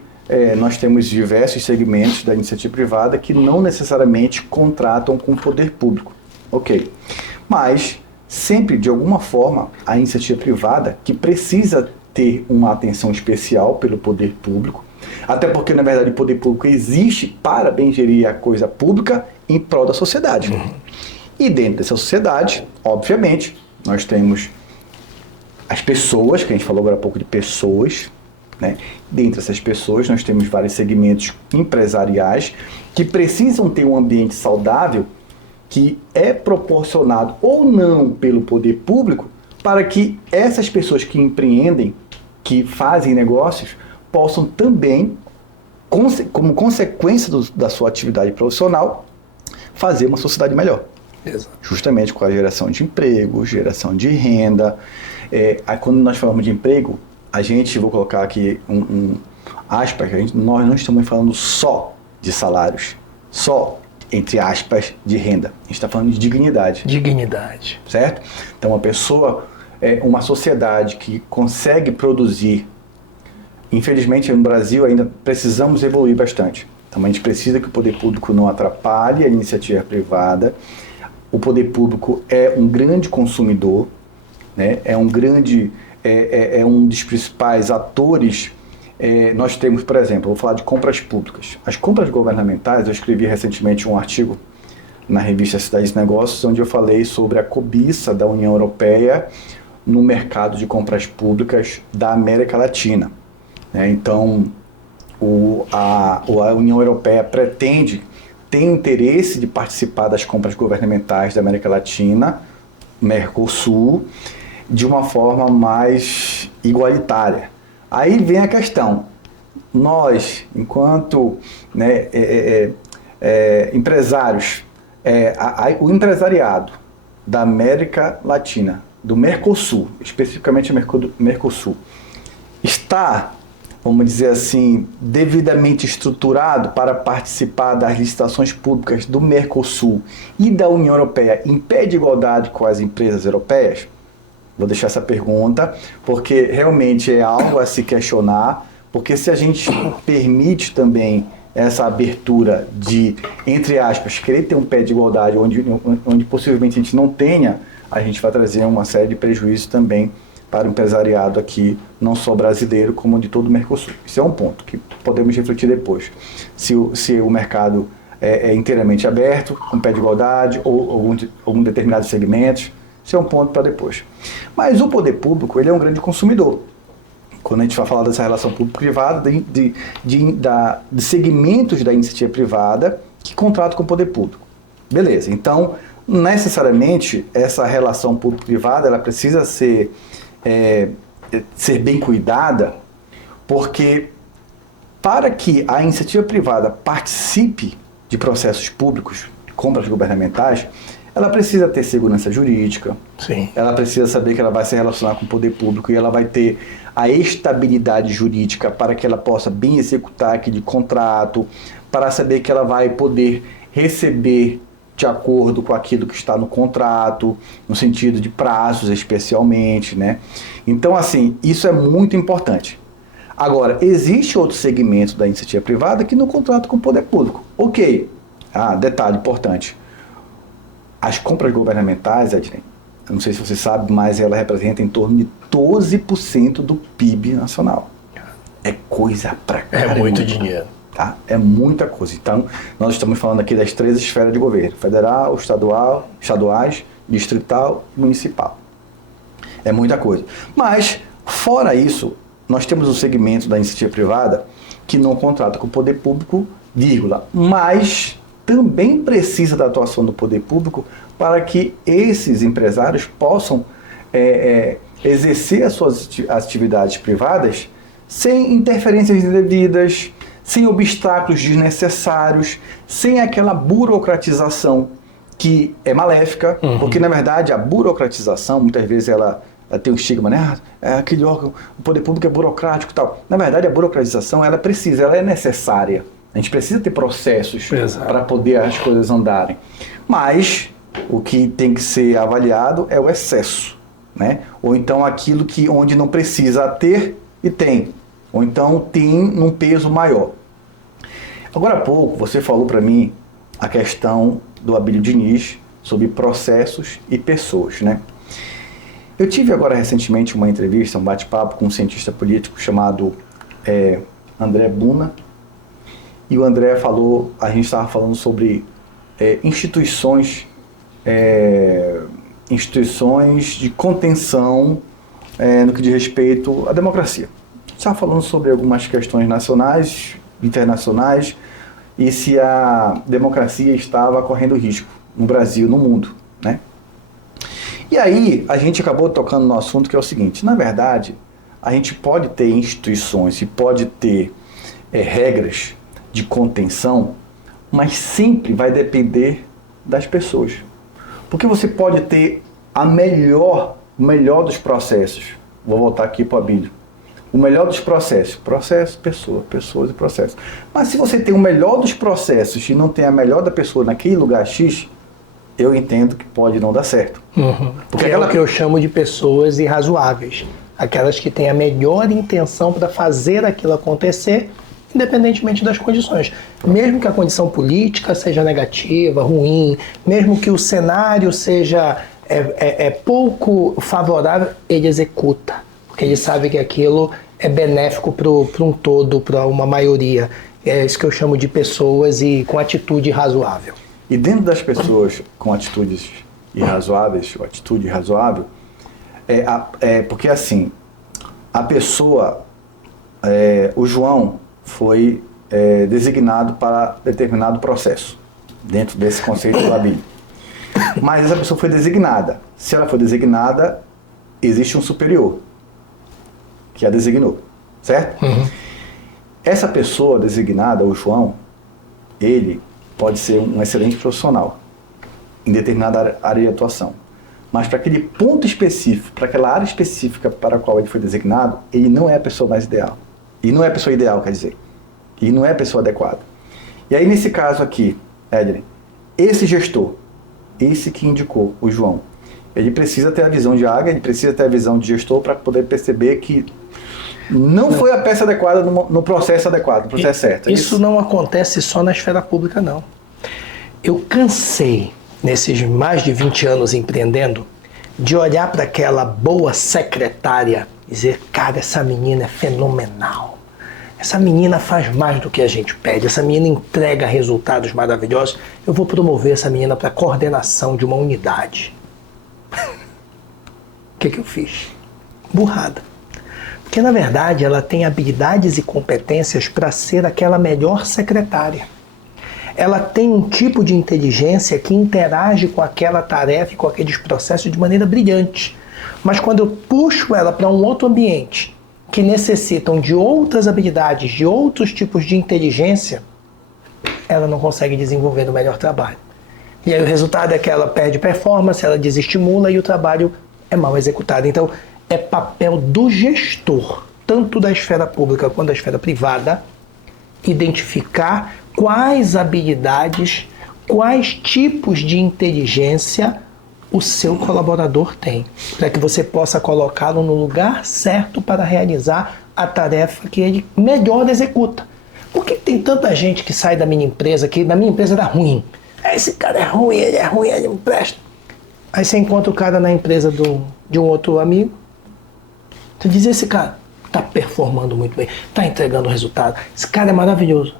nós temos diversos segmentos da iniciativa privada que não necessariamente contratam com o poder público. Ok. Mas, sempre, de alguma forma, a iniciativa privada, que precisa ter uma atenção especial pelo poder público, até porque, na verdade, o poder público existe para bem gerir a coisa pública em prol da sociedade. E dentro dessa sociedade, obviamente, nós temos as pessoas, que a gente falou agora há pouco de pessoas, né? Dentre essas pessoas, nós temos vários segmentos empresariais que precisam ter um ambiente saudável que é proporcionado ou não pelo poder público para que essas pessoas que empreendem, que fazem negócios, possam também, como consequência da sua atividade profissional, fazer uma sociedade melhor. Exato. Justamente com a geração de emprego, geração de renda. Aí quando nós falamos de emprego, a gente, vou colocar aqui aspas, nós não estamos falando só de salários, só, entre aspas, de renda. A gente está falando de dignidade. Dignidade. Certo? Então, uma sociedade que consegue produzir, infelizmente no Brasil ainda precisamos evoluir bastante. Então, a gente precisa que o poder público não atrapalhe a iniciativa privada. O poder público é um grande consumidor, né? É um dos principais atores. Nós temos, por exemplo, vou falar de compras públicas. As compras governamentais, eu escrevi recentemente um artigo na revista Cidades e Negócios, onde eu falei sobre a cobiça da União Europeia no mercado de compras públicas da América Latina. Então, a União Europeia tem interesse de participar das compras governamentais da América Latina, Mercosul, de uma forma mais igualitária. Aí vem a questão. Nós, enquanto empresários, o empresariado da América Latina, do Mercosul, especificamente Mercosul, está, vamos dizer assim, devidamente estruturado para participar das licitações públicas do Mercosul e da União Europeia em pé de igualdade com as empresas europeias? Vou deixar essa pergunta, porque realmente é algo a se questionar, porque se a gente permite também essa abertura de, entre aspas, querer ter um pé de igualdade onde possivelmente a gente não tenha, a gente vai trazer uma série de prejuízos também para o empresariado aqui, não só brasileiro, como de todo o Mercosul. Isso é um ponto que podemos refletir depois. Se o mercado é inteiramente aberto, com pé de igualdade, ou algum determinados segmentos, isso é um ponto para depois. Mas o poder público, ele é um grande consumidor. Quando a gente vai falar dessa relação público-privada, de segmentos da iniciativa privada que contratam com o poder público. Beleza, então, necessariamente, essa relação público-privada, ela precisa ser bem cuidada, porque para que a iniciativa privada participe de processos públicos, de compras governamentais, ela precisa ter segurança jurídica. Sim. Ela precisa saber que ela vai se relacionar com o poder público e ela vai ter a estabilidade jurídica para que ela possa bem executar aquele contrato, para saber que ela vai poder receber de acordo com aquilo que está no contrato, no sentido de prazos especialmente, né? Então, assim, isso é muito importante. Agora, existe outro segmento da iniciativa privada que não contrata com o poder público. Ok. Detalhe importante. As compras governamentais, Ednei, eu não sei se você sabe, mas ela representa em torno de 12% do PIB nacional. É coisa pra caramba. É muito dinheiro. Tá? É muita coisa. Então, nós estamos falando aqui das 3 esferas de governo: federal, estaduais, distrital e municipal. É muita coisa. Mas, fora isso, nós temos um segmento da iniciativa privada que não contrata com o poder público, mas também precisa da atuação do poder público para que esses empresários possam exercer as suas atividades privadas sem interferências indevidas, sem obstáculos desnecessários, sem aquela burocratização que é maléfica, porque na verdade a burocratização, muitas vezes ela tem um estigma, né? Aquele órgão, o poder público é burocrático e tal. Na verdade a burocratização, ela é necessária. A gente precisa ter processos para poder as coisas andarem. Mas o que tem que ser avaliado é o excesso, né? Ou então aquilo onde não precisa ter e tem. Ou então tem um peso maior. Agora há pouco você falou para mim a questão do Abílio Diniz sobre processos e pessoas, né? Eu tive agora recentemente uma entrevista, um bate-papo com um cientista político chamado André Buna. E o André falou, a gente estava falando sobre instituições de contenção no que diz respeito à democracia. Estava falando sobre algumas questões nacionais, internacionais, e se a democracia estava correndo risco no Brasil, no mundo, né? E aí a gente acabou tocando no assunto que é o seguinte: na verdade, a gente pode ter instituições e pode ter regras de contenção, mas sempre vai depender das pessoas. Porque você pode ter o melhor dos processos. Vou voltar aqui para o Abílio. O melhor dos processos. Processo, pessoa, pessoas e processos. Mas se você tem o melhor dos processos e não tem a melhor da pessoa naquele lugar X, eu entendo que pode não dar certo. Porque é o que eu chamo de pessoas irrazoáveis. Aquelas que têm a melhor intenção para fazer aquilo acontecer, independentemente das condições. Mesmo que a condição política seja negativa, ruim, mesmo que o cenário seja pouco favorável, ele executa. Porque ele sabe que aquilo é benéfico para um todo, para uma maioria. É isso que eu chamo de pessoas e com atitude razoável. E dentro das pessoas com atitudes irrazoáveis, ou atitude irrazoável, porque assim, a pessoa, o João foi designado para determinado processo, dentro desse conceito do Abílio. Mas essa pessoa foi designada. Se ela foi designada, existe um superior que a designou, certo? Essa pessoa designada, o João, ele pode ser um excelente profissional. em determinada área de atuação. Mas para aquele ponto específico, para aquela área específica para a qual ele foi designado, ele não é a pessoa mais ideal. Ele não é a pessoa ideal, quer dizer. Ele não é a pessoa adequada. E aí, nesse caso aqui, Edlen, esse gestor, esse que indicou o João, ele precisa ter a visão de águia, ele precisa ter a visão de gestor para poder perceber que não foi a peça adequada no processo adequado, no processo certo. Isso não acontece só na esfera pública, não. Eu cansei, nesses mais de 20 anos empreendendo, de olhar para aquela boa secretária e dizer, cara, essa menina é fenomenal. Essa menina faz mais do que a gente pede, essa menina entrega resultados maravilhosos. Eu vou promover essa menina para coordenação de uma unidade. O que eu fiz? Burrada. Porque, na verdade, ela tem habilidades e competências para ser aquela melhor secretária. Ela tem um tipo de inteligência que interage com aquela tarefa e com aqueles processos de maneira brilhante. Mas quando eu puxo ela para um outro ambiente, que necessitam de outras habilidades, de outros tipos de inteligência, ela não consegue desenvolver o melhor trabalho. E aí o resultado é que ela perde performance, ela desestimula e o trabalho é mal executado. Então, é papel do gestor, tanto da esfera pública quanto da esfera privada, identificar quais habilidades, quais tipos de inteligência o seu colaborador tem, para que você possa colocá-lo no lugar certo para realizar a tarefa que ele melhor executa. Por que tem tanta gente que sai da minha empresa, que na minha empresa era ruim? Esse cara é ruim, ele não presta. Aí você encontra o cara na empresa de um outro amigo, você diz, esse cara está performando muito bem, está entregando o resultado, esse cara é maravilhoso.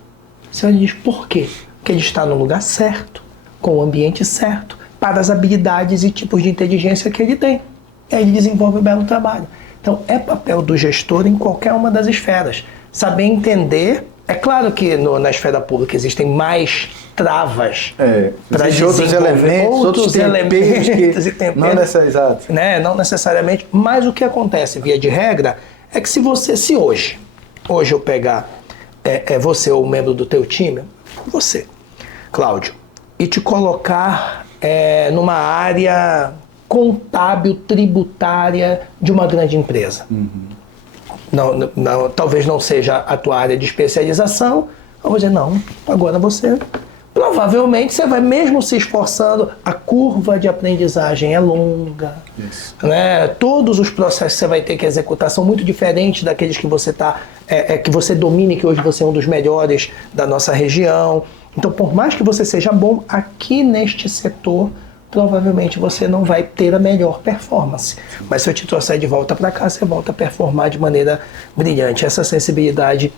Você diz, por quê? Porque ele está no lugar certo, com o ambiente certo, para as habilidades e tipos de inteligência que ele tem. E aí ele desenvolve um belo trabalho. Então, é papel do gestor em qualquer uma das esferas. Saber entender. É claro que na esfera pública existem mais travas para desenvolver outros elementos e temperos, não necessariamente. Mas o que acontece, via de regra, é que se hoje eu pegar você ou um membro do teu time, você, Cláudio, e te colocar numa área contábil, tributária de uma grande empresa. Não, talvez não seja a tua área de especialização, eu vou dizer, não, agora provavelmente você vai mesmo se esforçando, a curva de aprendizagem é longa, né? Todos os processos que você vai ter que executar são muito diferentes daqueles que você que você domine, que hoje você é um dos melhores da nossa região. Então, por mais que você seja bom aqui neste setor, provavelmente você não vai ter a melhor performance. Mas se eu te trouxer de volta para cá, você volta a performar de maneira brilhante. Essa sensibilidade,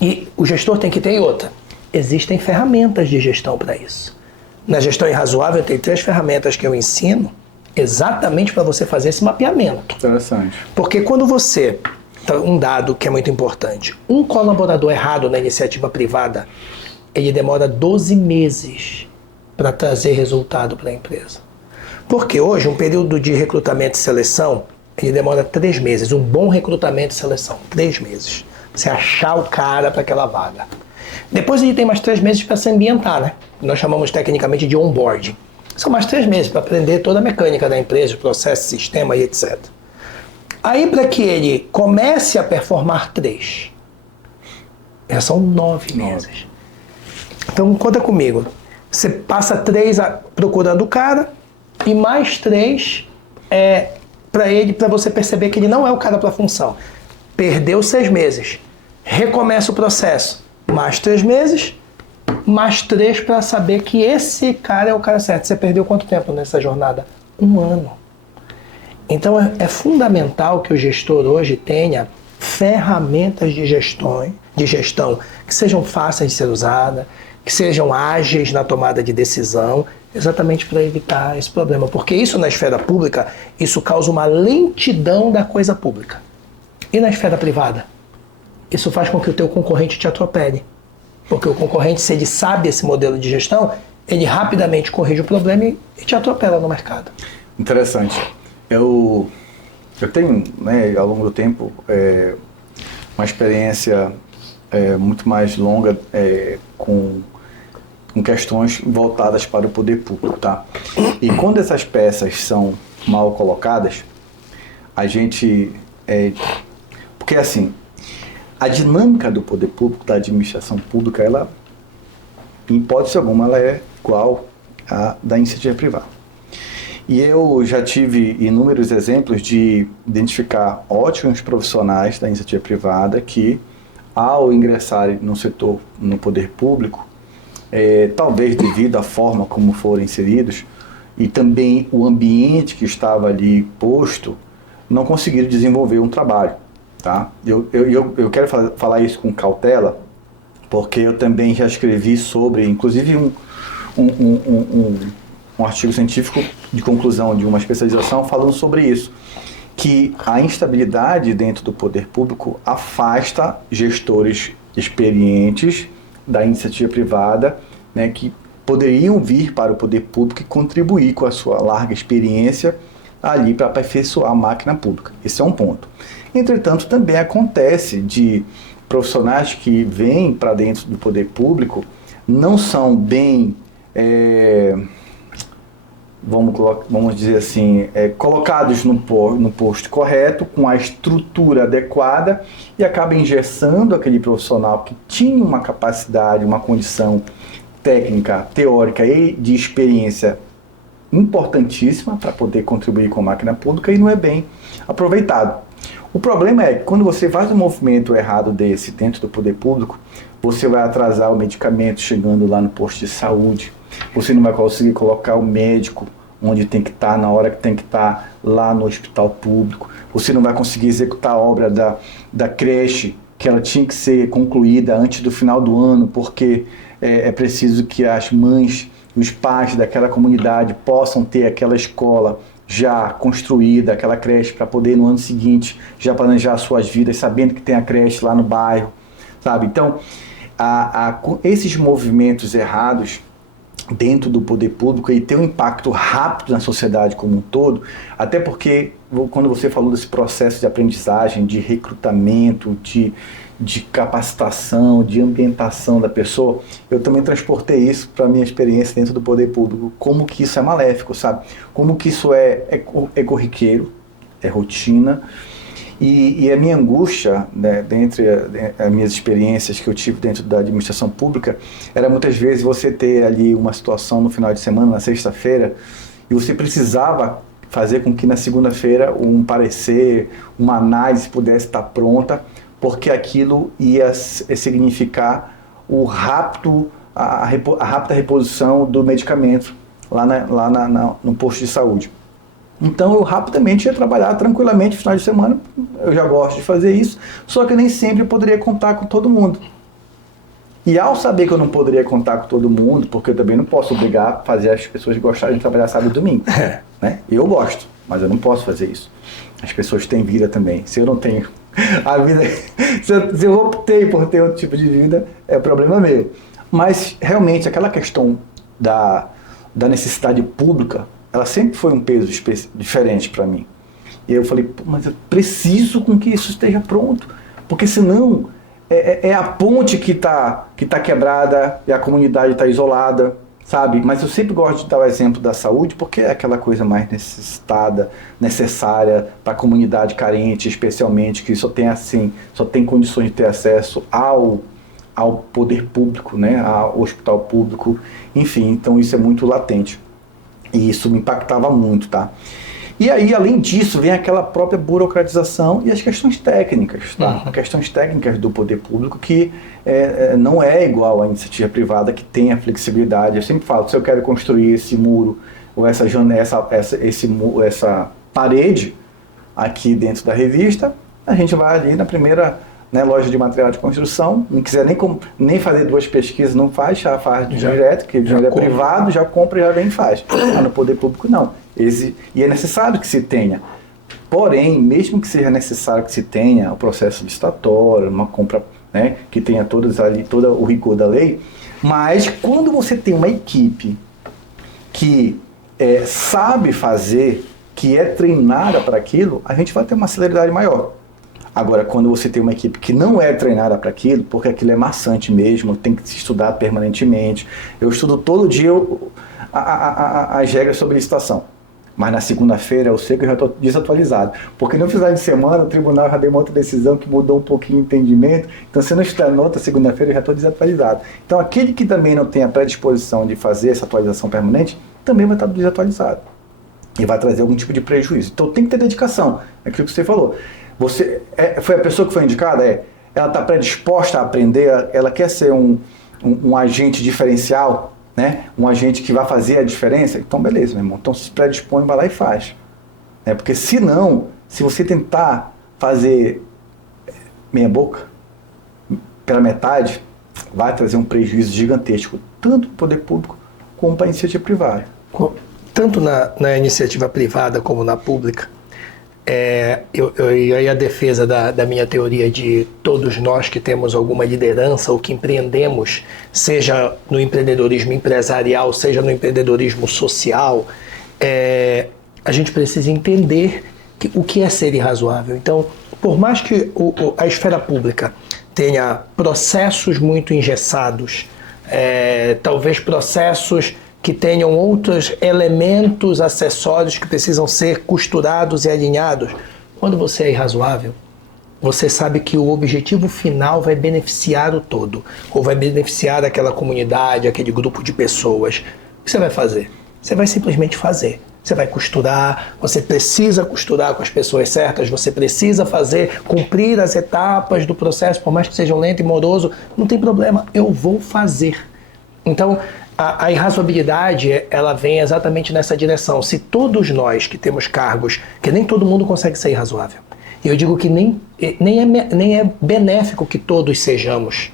e o gestor tem que ter outra. Existem ferramentas de gestão para isso. Na gestão irrazoável, tem 3 ferramentas que eu ensino exatamente para você fazer esse mapeamento. Interessante. Porque quando você... Um dado que é muito importante. Um colaborador errado na iniciativa privada, ele demora 12 meses para trazer resultado para a empresa. Porque hoje, um período de recrutamento e seleção, ele demora 3 meses. Um bom recrutamento e seleção, 3 meses. Você achar o cara para aquela vaga. Depois ele tem mais 3 meses para se ambientar, né? Nós chamamos tecnicamente de onboarding. São mais 3 meses para aprender toda a mecânica da empresa, processo, sistema e etc. Aí, para que ele comece a performar 3, já são 9 meses. Então, conta comigo. Você passa 3 procurando o cara e mais 3 para você perceber que ele não é o cara para a função. Perdeu 6 meses. Recomeça o processo. Mais 3 meses, mais 3 para saber que esse cara é o cara certo. Você perdeu quanto tempo nessa jornada? 1 ano. Então é fundamental que o gestor hoje tenha ferramentas de gestão que sejam fáceis de ser usadas, que sejam ágeis na tomada de decisão, exatamente para evitar esse problema. Porque isso na esfera pública, isso causa uma lentidão da coisa pública. E na esfera privada? Isso faz com que o teu concorrente te atropele. Porque o concorrente, se ele sabe esse modelo de gestão, ele rapidamente corrige o problema e te atropela no mercado. Interessante. Eu tenho, né, ao longo do tempo, uma experiência muito mais longa com com questões voltadas para o poder público, tá? E quando essas peças são mal colocadas, a gente... porque assim, a dinâmica do poder público, da administração pública, ela, em hipótese alguma, ela é igual à da iniciativa privada. E eu já tive inúmeros exemplos de identificar ótimos profissionais da iniciativa privada que, ao ingressarem no setor, no poder público, talvez devido à forma como foram inseridos e também o ambiente que estava ali posto, não conseguiram desenvolver um trabalho. Tá? Eu quero falar isso com cautela, porque eu também já escrevi sobre, inclusive um artigo científico de conclusão de uma especialização falando sobre isso, que a instabilidade dentro do poder público afasta gestores experientes da iniciativa privada, né, que poderiam vir para o poder público e contribuir com a sua larga experiência ali para aperfeiçoar a máquina pública. Esse é um ponto. Entretanto, também acontece de profissionais que vêm para dentro do poder público não são bem, vamos dizer assim, colocados no posto correto, com a estrutura adequada, e acaba engessando aquele profissional que tinha uma capacidade, uma condição técnica, teórica e de experiência importantíssima para poder contribuir com a máquina pública e não é bem aproveitado. O problema é que quando você faz um movimento errado desse dentro do poder público, você vai atrasar o medicamento chegando lá no posto de saúde, você não vai conseguir colocar o médico onde tem que estar, na hora que tem que estar, lá no hospital público, você não vai conseguir executar a obra da creche, que ela tinha que ser concluída antes do final do ano, porque é preciso que as mães, os pais daquela comunidade possam ter aquela escola já construída, aquela creche, para poder no ano seguinte já planejar suas vidas, sabendo que tem a creche lá no bairro, sabe? Então, esses movimentos errados dentro do poder público e ter um impacto rápido na sociedade como um todo, até porque quando você falou desse processo de aprendizagem, de recrutamento, de capacitação, de ambientação da pessoa, eu também transportei isso para a minha experiência dentro do poder público, como que isso é maléfico, sabe? Como que isso é corriqueiro, é rotina, e a minha angústia, né, dentre as minhas experiências que eu tive dentro da administração pública, era muitas vezes você ter ali uma situação no final de semana, na sexta-feira, e você precisava fazer com que na segunda-feira um parecer, uma análise pudesse estar pronta, porque aquilo ia significar a rápida reposição do medicamento lá no posto de saúde. Então eu rapidamente ia trabalhar tranquilamente no final de semana, eu já gosto de fazer isso, só que nem sempre eu poderia contar com todo mundo. E ao saber que eu não poderia contar com todo mundo, porque eu também não posso obrigar a fazer as pessoas gostarem de trabalhar sábado e domingo, né? Eu gosto, mas eu não posso fazer isso. As pessoas têm vida também. Se eu não tenho a vida, se eu optei por ter outro tipo de vida, é problema meu. Mas realmente aquela questão da necessidade pública, ela sempre foi um peso diferente para mim. E eu falei, mas eu preciso com que isso esteja pronto, porque senão é a ponte que tá quebrada e a comunidade está isolada, sabe? Mas eu sempre gosto de dar o exemplo da saúde, porque é aquela coisa mais necessária para a comunidade carente, especialmente, que só tem condições de ter acesso ao poder público, né? Ao hospital público, enfim, então isso é muito latente. E isso me impactava muito, tá? E aí, além disso, vem aquela própria burocratização e as questões técnicas, tá? Uhum. Questões técnicas do poder público que não é igual à iniciativa privada, que tem a flexibilidade. Eu sempre falo, se eu quero construir esse muro ou essa parede aqui dentro da revista, a gente vai ali na primeira, né, loja de material de construção, não quiser nem fazer duas pesquisas, não faz, já faz direto, que já é privado, já compra e já vem e faz. Mas no poder público não. E é necessário que se tenha. Porém, mesmo que seja necessário que se tenha o processo licitatório, uma compra, né, que tenha todo o rigor da lei, mas quando você tem uma equipe que sabe fazer, que é treinada para aquilo, a gente vai ter uma celeridade maior. Agora, quando você tem uma equipe que não é treinada para aquilo, porque aquilo é maçante mesmo, tem que se estudar permanentemente. Eu estudo todo dia as regras sobre licitação. Mas na segunda-feira eu sei que eu já estou desatualizado. Porque no final de semana o tribunal já deu uma outra decisão que mudou um pouquinho o entendimento. Então, se eu não estudar na outra segunda-feira, eu já estou desatualizado. Então, aquele que também não tem a predisposição de fazer essa atualização permanente, também vai estar desatualizado. E vai trazer algum tipo de prejuízo. Então, tem que ter dedicação. É aquilo que você falou. Você foi a pessoa que foi indicada? Ela está predisposta a aprender? Ela quer ser um agente diferencial? Né? Um agente que vai fazer a diferença? Então, beleza, meu irmão. Então, se predispõe, vai lá e faz. Porque senão, se você tentar fazer meia boca, pela metade, vai trazer um prejuízo gigantesco, tanto para o poder público como para a iniciativa privada. Tanto na iniciativa privada como na pública, e aí a defesa da minha teoria de todos nós que temos alguma liderança ou que empreendemos, seja no empreendedorismo empresarial, seja no empreendedorismo social, a gente precisa entender o que é ser irrazoável. Então, por mais que a esfera pública tenha processos muito engessados, talvez processos que tenham outros elementos acessórios que precisam ser costurados e alinhados. Quando você é irrazoável, você sabe que o objetivo final vai beneficiar o todo, ou vai beneficiar aquela comunidade, aquele grupo de pessoas. O que você vai fazer? Você vai simplesmente fazer. Você vai costurar, você precisa costurar com as pessoas certas, você precisa cumprir as etapas do processo, por mais que sejam lento e moroso, não tem problema, eu vou fazer. Então, a irrazoabilidade, ela vem exatamente nessa direção. Se todos nós que temos cargos, que nem todo mundo consegue ser irrazoável, e eu digo que nem é benéfico que todos sejamos.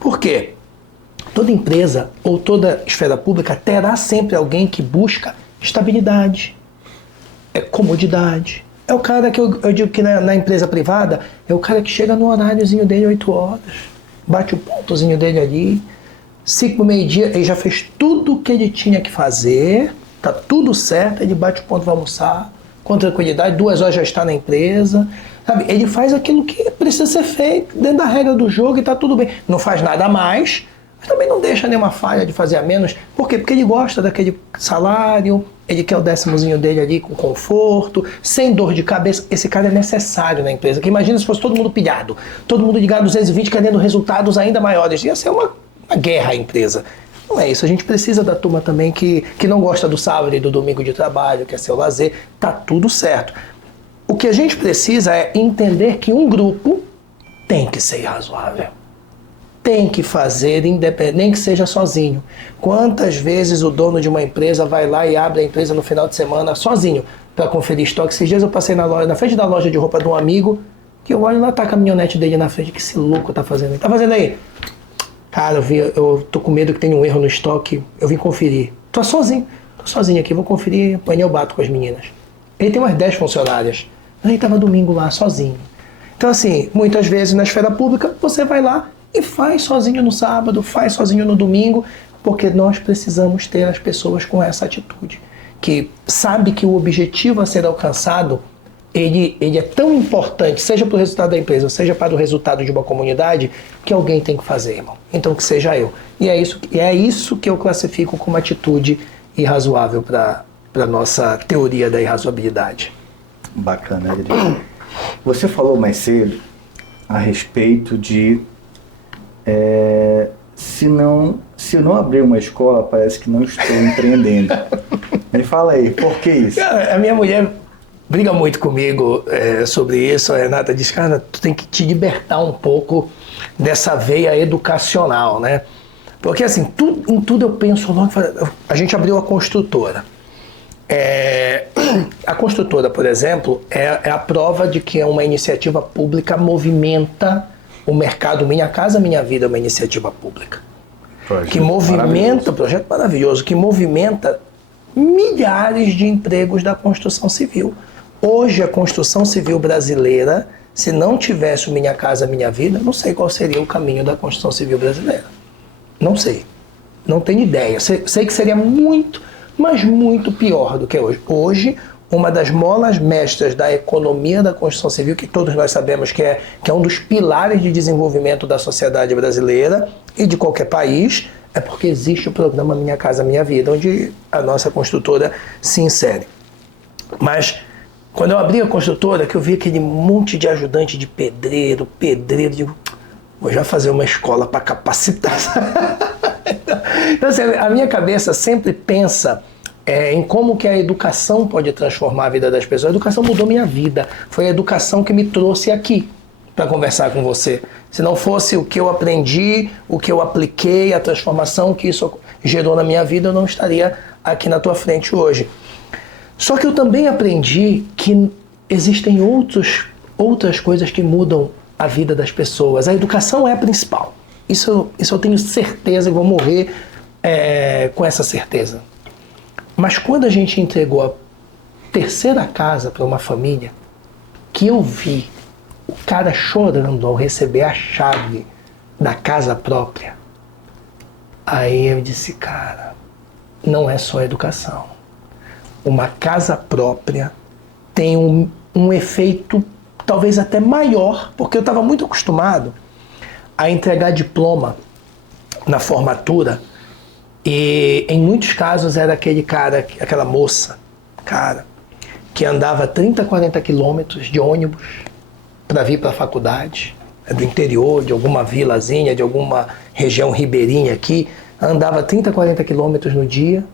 Por quê? Toda empresa ou toda esfera pública terá sempre alguém que busca estabilidade, comodidade. É o cara que eu digo que na empresa privada, é o cara que chega no horáriozinho dele 8 horas, bate o pontozinho dele ali, 5 meio-dia, ele já fez tudo o que ele tinha que fazer, tá tudo certo, ele bate o ponto, vai almoçar, com tranquilidade, 2 horas já está na empresa, sabe? Ele faz aquilo que precisa ser feito, dentro da regra do jogo e tá tudo bem. Não faz nada a mais, mas também não deixa nenhuma falha de fazer a menos. Por quê? Porque ele gosta daquele salário, ele quer o 10º dele ali com conforto, sem dor de cabeça. Esse cara é necessário na empresa. Que imagina se fosse todo mundo pilhado, todo mundo ligado 220, querendo resultados ainda maiores. Ia ser uma guerra à empresa. Não é isso, a gente precisa da turma também que não gosta do sábado e do domingo de trabalho, quer ser o lazer, tá tudo certo. O que a gente precisa é entender que um grupo tem que ser razoável. Tem que fazer independente, nem que seja sozinho. Quantas vezes o dono de uma empresa vai lá e abre a empresa no final de semana sozinho para conferir estoque? Esses dias eu passei na frente da loja de roupa de um amigo, que eu olho lá, tá a caminhonete dele na frente, que esse louco tá fazendo aí? Tá fazendo aí? Cara, eu tô com medo que tenha um erro no estoque, eu vim conferir. Tô sozinho aqui, vou conferir, amanhã eu bato com as meninas. Ele tem umas 10 funcionárias. Ele tava domingo lá, sozinho. Então assim, muitas vezes na esfera pública, você vai lá e faz sozinho no sábado, faz sozinho no domingo, porque nós precisamos ter as pessoas com essa atitude. Que sabe que o objetivo a ser alcançado, ele é tão importante, seja para o resultado da empresa, seja para o resultado de uma comunidade, que alguém tem que fazer, irmão. Então que seja eu. E é isso que eu classifico como atitude irrazoável para a nossa teoria da irrazoabilidade. Bacana, Adriano. Você falou mais cedo a respeito de se eu não abrir uma escola, parece que não estou empreendendo. Me fala aí, por que isso? Cara, a minha mulher briga muito comigo sobre isso. A Renata diz, cara, tu tem que te libertar um pouco dessa veia educacional, né? Porque assim, em tudo eu penso logo, a gente abriu a construtora. A construtora, por exemplo, é a prova de que uma iniciativa pública movimenta o mercado. Minha Casa Minha Vida é uma iniciativa pública. Que movimenta, projeto maravilhoso, que movimenta milhares de empregos da construção civil. Hoje a construção civil brasileira, se não tivesse o Minha Casa Minha Vida, não sei qual seria o caminho da construção civil brasileira. Não sei. Não tenho ideia. Sei que seria muito, mas muito pior do que hoje. Hoje, uma das molas mestras da economia da construção civil, que todos nós sabemos que é um dos pilares de desenvolvimento da sociedade brasileira e de qualquer país, é porque existe o programa Minha Casa Minha Vida, onde a nossa construtora se insere. Mas quando eu abri a construtora, que eu vi aquele monte de ajudante de pedreiro, digo, vou já fazer uma escola para capacitar. Então, assim, a minha cabeça sempre pensa em como que a educação pode transformar a vida das pessoas. A educação mudou minha vida. Foi a educação que me trouxe aqui para conversar com você. Se não fosse o que eu aprendi, o que eu apliquei, a transformação que isso gerou na minha vida, eu não estaria aqui na tua frente hoje. Só que eu também aprendi que existem outras coisas que mudam a vida das pessoas. A educação é a principal. Isso eu tenho certeza, e vou morrer com essa certeza. Mas quando a gente entregou a terceira casa para uma família, que eu vi o cara chorando ao receber a chave da casa própria, aí eu disse, cara, não é só educação. Uma casa própria tem um efeito talvez até maior, porque eu estava muito acostumado a entregar diploma na formatura e em muitos casos era aquele cara, aquela moça, cara, que andava 30, 40 quilômetros de ônibus para vir para a faculdade, do interior, de alguma vilazinha, de alguma região ribeirinha aqui, andava 30, 40 quilômetros no dia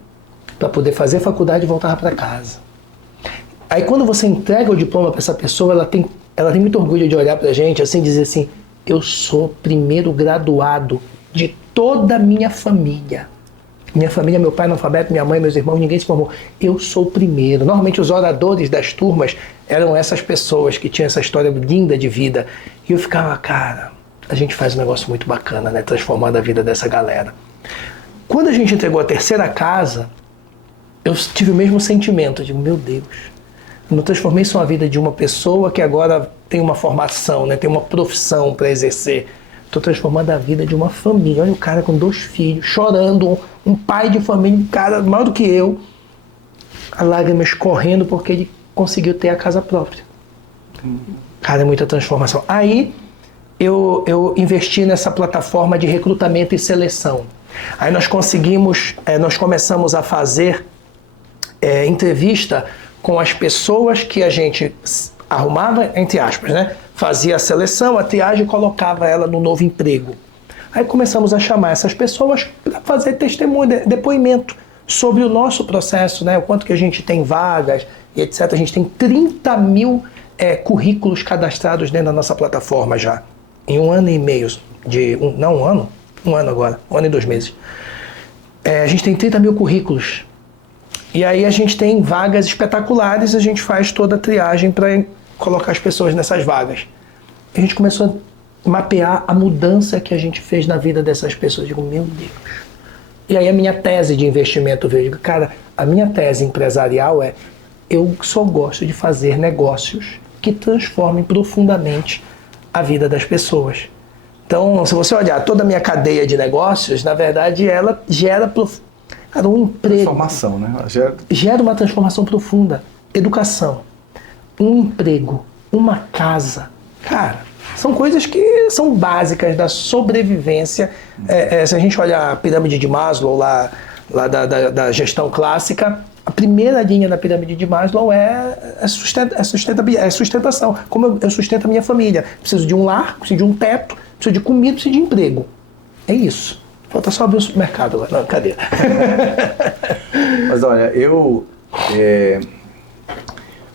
para poder fazer faculdade e voltava para casa. Aí quando você entrega o diploma para essa pessoa, ela tem muito orgulho de olhar para a gente assim, dizer assim, eu sou primeiro graduado de toda a minha família. Minha família, meu pai analfabeto, minha mãe, meus irmãos, ninguém se formou. Eu sou o primeiro. Normalmente os oradores das turmas eram essas pessoas que tinham essa história linda de vida. E eu ficava, cara, a gente faz um negócio muito bacana, né? Transformando a vida dessa galera. Quando a gente entregou a terceira casa, eu tive o mesmo sentimento. Eu digo, meu Deus, eu não transformei só a vida de uma pessoa que agora tem uma formação, né? Tem uma profissão para exercer. Estou transformando a vida de uma família. Olha o cara com 2 filhos, chorando, um pai de família, um cara maior do que eu, a lágrima escorrendo porque ele conseguiu ter a casa própria. Cara, é muita transformação. Aí eu investi nessa plataforma de recrutamento e seleção. Aí nós começamos a fazer entrevista com as pessoas que a gente arrumava, entre aspas, né? Fazia a seleção, a triagem e colocava ela no novo emprego. Aí começamos a chamar essas pessoas para fazer testemunho, depoimento sobre o nosso processo, né? O quanto que a gente tem vagas e etc. A gente tem 30 mil currículos cadastrados dentro da nossa plataforma já. Em 1 ano e meio, um ano agora, 1 ano e 2 meses. A gente tem 30 mil currículos. E aí a gente tem vagas espetaculares, a gente faz toda a triagem para colocar as pessoas nessas vagas. A gente começou a mapear a mudança que a gente fez na vida dessas pessoas. Eu digo, meu Deus. E aí a minha tese de investimento veio. Eu digo, cara, a minha tese empresarial eu só gosto de fazer negócios que transformem profundamente a vida das pessoas. Então, se você olhar toda a minha cadeia de negócios, na verdade, ela gera um emprego. Transformação, né? Gera uma transformação profunda. Educação, um emprego, uma casa. Cara, são coisas que são básicas da sobrevivência. Se a gente olhar a pirâmide de Maslow, lá da gestão clássica, a primeira linha da pirâmide de Maslow é sustentação. Como eu sustento a minha família? Preciso de um lar, preciso de um teto, preciso de comida, preciso de emprego. É isso. Falta só abrir um supermercado agora. Não, cadê? Mas olha,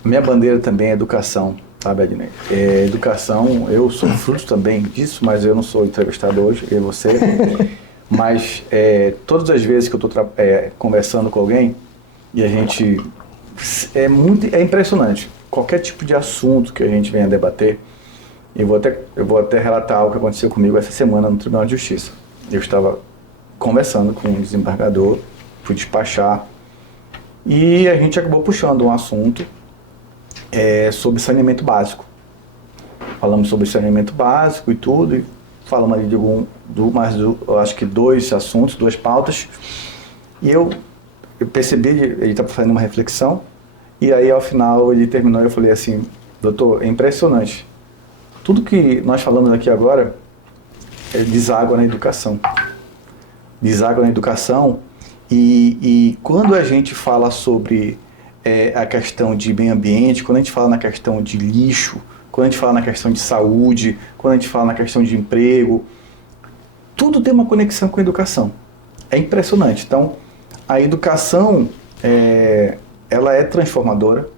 minha bandeira também é educação, sabe, Adnei? Educação, eu sou fruto também disso, mas eu não sou entrevistado hoje, eu e você. Mas todas as vezes que eu estou conversando com alguém, e a gente... É impressionante. Qualquer tipo de assunto que a gente venha debater, eu vou até relatar o que aconteceu comigo essa semana no Tribunal de Justiça. Eu estava conversando com um desembargador, fui despachar, e a gente acabou puxando um assunto sobre saneamento básico. Falamos sobre saneamento básico e tudo, e falamos ali de eu acho que 2 assuntos, 2 pautas, e eu percebi, ele estava fazendo uma reflexão, E aí, ao final, ele terminou e eu falei assim, doutor, é impressionante. Tudo que nós falamos aqui agora deságua na educação. Deságua na educação e quando a gente fala sobre a questão de meio ambiente, quando a gente fala na questão de lixo, quando a gente fala na questão de saúde, quando a gente fala na questão de emprego, tudo tem uma conexão com a educação. É impressionante. Então, a educação, ela é transformadora.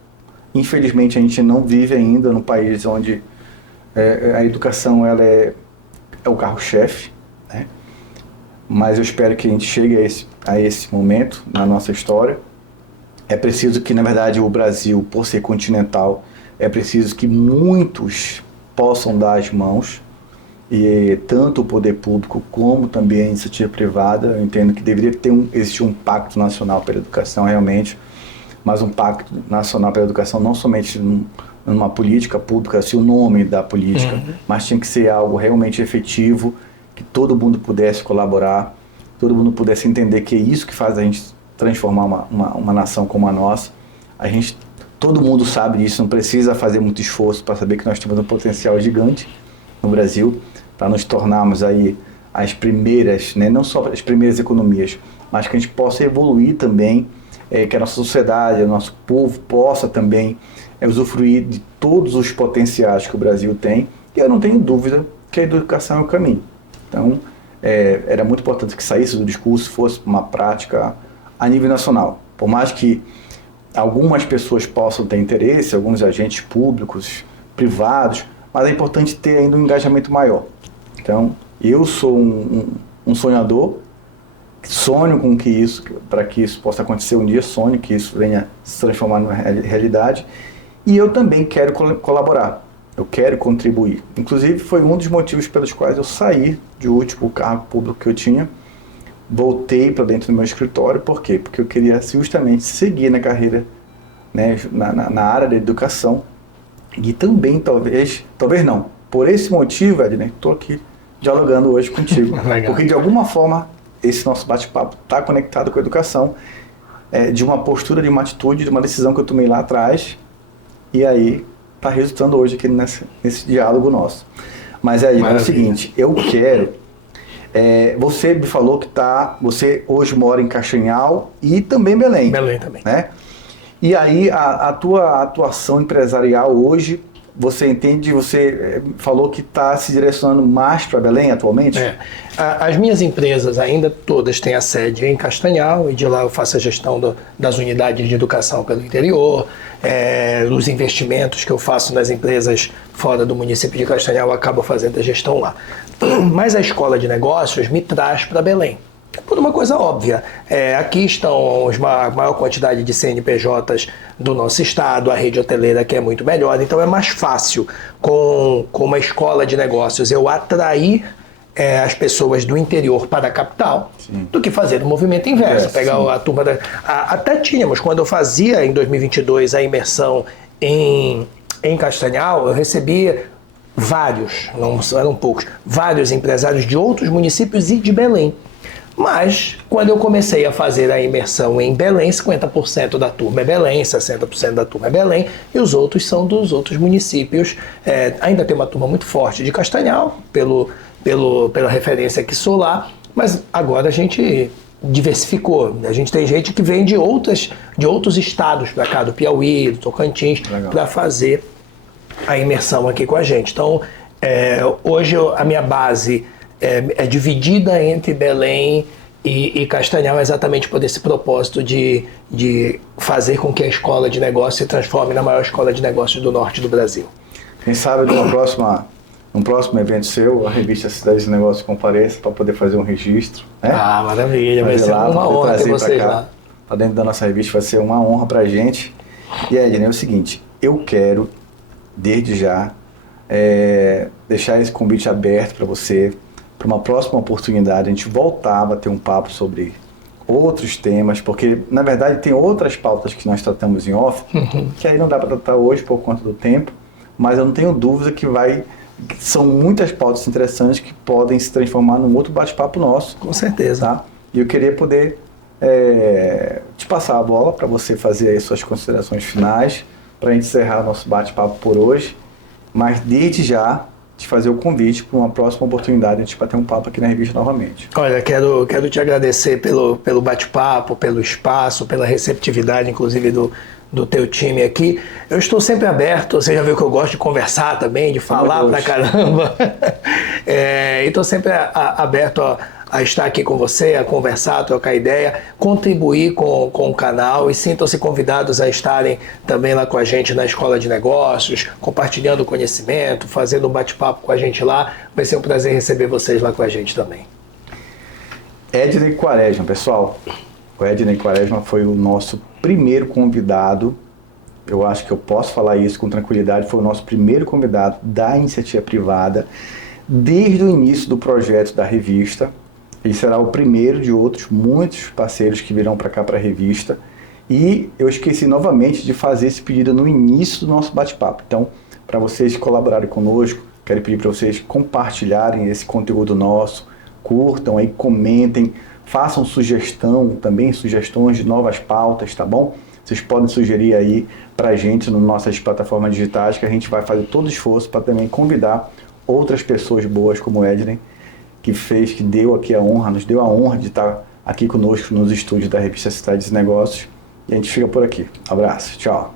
Infelizmente, a gente não vive ainda num país onde a educação ela é o carro-chefe, né? Mas eu espero que a gente chegue a esse momento na nossa história. É preciso que, na verdade, o Brasil, por ser continental, é preciso que muitos possam dar as mãos, e tanto o poder público como também a iniciativa privada. Eu entendo que deveria existir um pacto nacional pela educação realmente, mas um pacto nacional pela educação não somente numa política pública, assim, o nome da política, mas tinha que ser algo realmente efetivo, que todo mundo pudesse colaborar, todo mundo pudesse entender que é isso que faz a gente transformar uma nação como a nossa. Todo mundo sabe disso, não precisa fazer muito esforço para saber que nós temos um potencial gigante no Brasil, para nos tornarmos aí as primeiras, né, não só as primeiras economias, mas que a gente possa evoluir também, que a nossa sociedade, o nosso povo possa também usufruir de todos os potenciais que o Brasil tem, e eu não tenho dúvida que a educação é o caminho. Então, era muito importante que saísse do discurso, fosse uma prática a nível nacional. Por mais que algumas pessoas possam ter interesse, alguns agentes públicos, privados, mas é importante ter ainda um engajamento maior. Então, eu sou um sonhador, sonho com que isso, para que isso possa acontecer um dia, sonho que isso venha se transformar numa realidade, e eu também quero colaborar, eu quero contribuir. Inclusive, foi um dos motivos pelos quais eu saí do último cargo público que eu tinha, voltei para dentro do meu escritório. Por quê? Porque eu queria justamente seguir na carreira, né, na área da educação, e também, talvez não, por esse motivo, Ednei, estou aqui dialogando hoje contigo, porque de alguma forma esse nosso bate-papo está conectado com a educação, de uma postura, de uma atitude, de uma decisão que eu tomei lá atrás, e aí está resultando hoje aqui nesse diálogo nosso. Mas é o seguinte, eu quero... você me falou que você hoje mora em Castanhal e também em Belém. Belém também. Né? E aí a tua atuação empresarial hoje, você falou que está se direcionando mais para Belém atualmente? As minhas empresas ainda todas têm a sede em Castanhal, e de lá eu faço a gestão das unidades de educação pelo interior, os investimentos que eu faço nas empresas fora do município de Castanhal, eu acabo fazendo a gestão lá. Mas a escola de negócios me traz para Belém, por uma coisa óbvia. Aqui estão a maior quantidade de CNPJs do nosso estado, a rede hoteleira que é muito melhor, então é mais fácil com uma escola de negócios eu atrair as pessoas do interior para a capital, sim, do que fazer o movimento inverso, pegar sim, a turma até tínhamos, quando eu fazia em 2022 a imersão em Castanhal, eu recebia vários, não eram poucos, vários empresários de outros municípios e de Belém. Mas, quando eu comecei a fazer a imersão em Belém, 50% da turma é Belém, 60% da turma é Belém, e os outros são dos outros municípios. Ainda tem uma turma muito forte de Castanhal, pela referência que sou lá, mas agora a gente diversificou. A gente tem gente que vem de outros estados para cá, do Piauí, do Tocantins, para fazer a imersão aqui com a gente. Então, hoje a minha base é dividida entre Belém e Castanhal, exatamente por esse propósito de fazer com que a escola de negócios se transforme na maior escola de negócios do norte do Brasil. Quem sabe num próximo evento seu, a revista Cidades de Negócios compareça para poder fazer um registro. Né? Ah, maravilha, vai ser uma honra ter vocês lá. Para dentro da nossa revista vai ser uma honra para a gente. E Ednei, é o seguinte, eu quero, desde já, deixar esse convite aberto para você, para uma próxima oportunidade, a gente voltar a bater um papo sobre outros temas, porque, na verdade, tem outras pautas que nós tratamos em off, que aí não dá para tratar hoje por conta do tempo, mas eu não tenho dúvida que são muitas pautas interessantes que podem se transformar num outro bate-papo nosso. Com certeza. Tá? E eu queria poder te passar a bola para você fazer aí suas considerações finais, para a gente encerrar nosso bate-papo por hoje, mas desde já te fazer o convite para uma próxima oportunidade de a gente bater um papo aqui na revista novamente. Olha, quero te agradecer pelo bate-papo, pelo espaço, pela receptividade, inclusive do teu time aqui. Eu estou sempre aberto, você já viu que eu gosto de conversar também, de falar pra caramba. E estou sempre aberto a estar aqui com você, a conversar, a trocar ideia, contribuir com o canal, e sintam-se convidados a estarem também lá com a gente na Escola de Negócios, compartilhando conhecimento, fazendo um bate-papo com a gente lá. Vai ser um prazer receber vocês lá com a gente também. Ednei Quaresma, pessoal. O Ednei Quaresma foi o nosso primeiro convidado, eu acho que eu posso falar isso com tranquilidade, foi o nosso primeiro convidado da iniciativa privada, desde o início do projeto da revista. Ele será o primeiro de muitos parceiros que virão para cá para a revista. E eu esqueci novamente de fazer esse pedido no início do nosso bate-papo. Então, para vocês colaborarem conosco, quero pedir para vocês compartilharem esse conteúdo nosso, curtam aí, comentem, façam sugestões de novas pautas, tá bom? Vocês podem sugerir aí para a gente nas nossas plataformas digitais, que a gente vai fazer todo o esforço para também convidar outras pessoas boas como o Ednei, que deu aqui a honra, nos deu a honra de estar aqui conosco nos estúdios da revista Cidades e Negócios. E a gente fica por aqui. Abraço, tchau.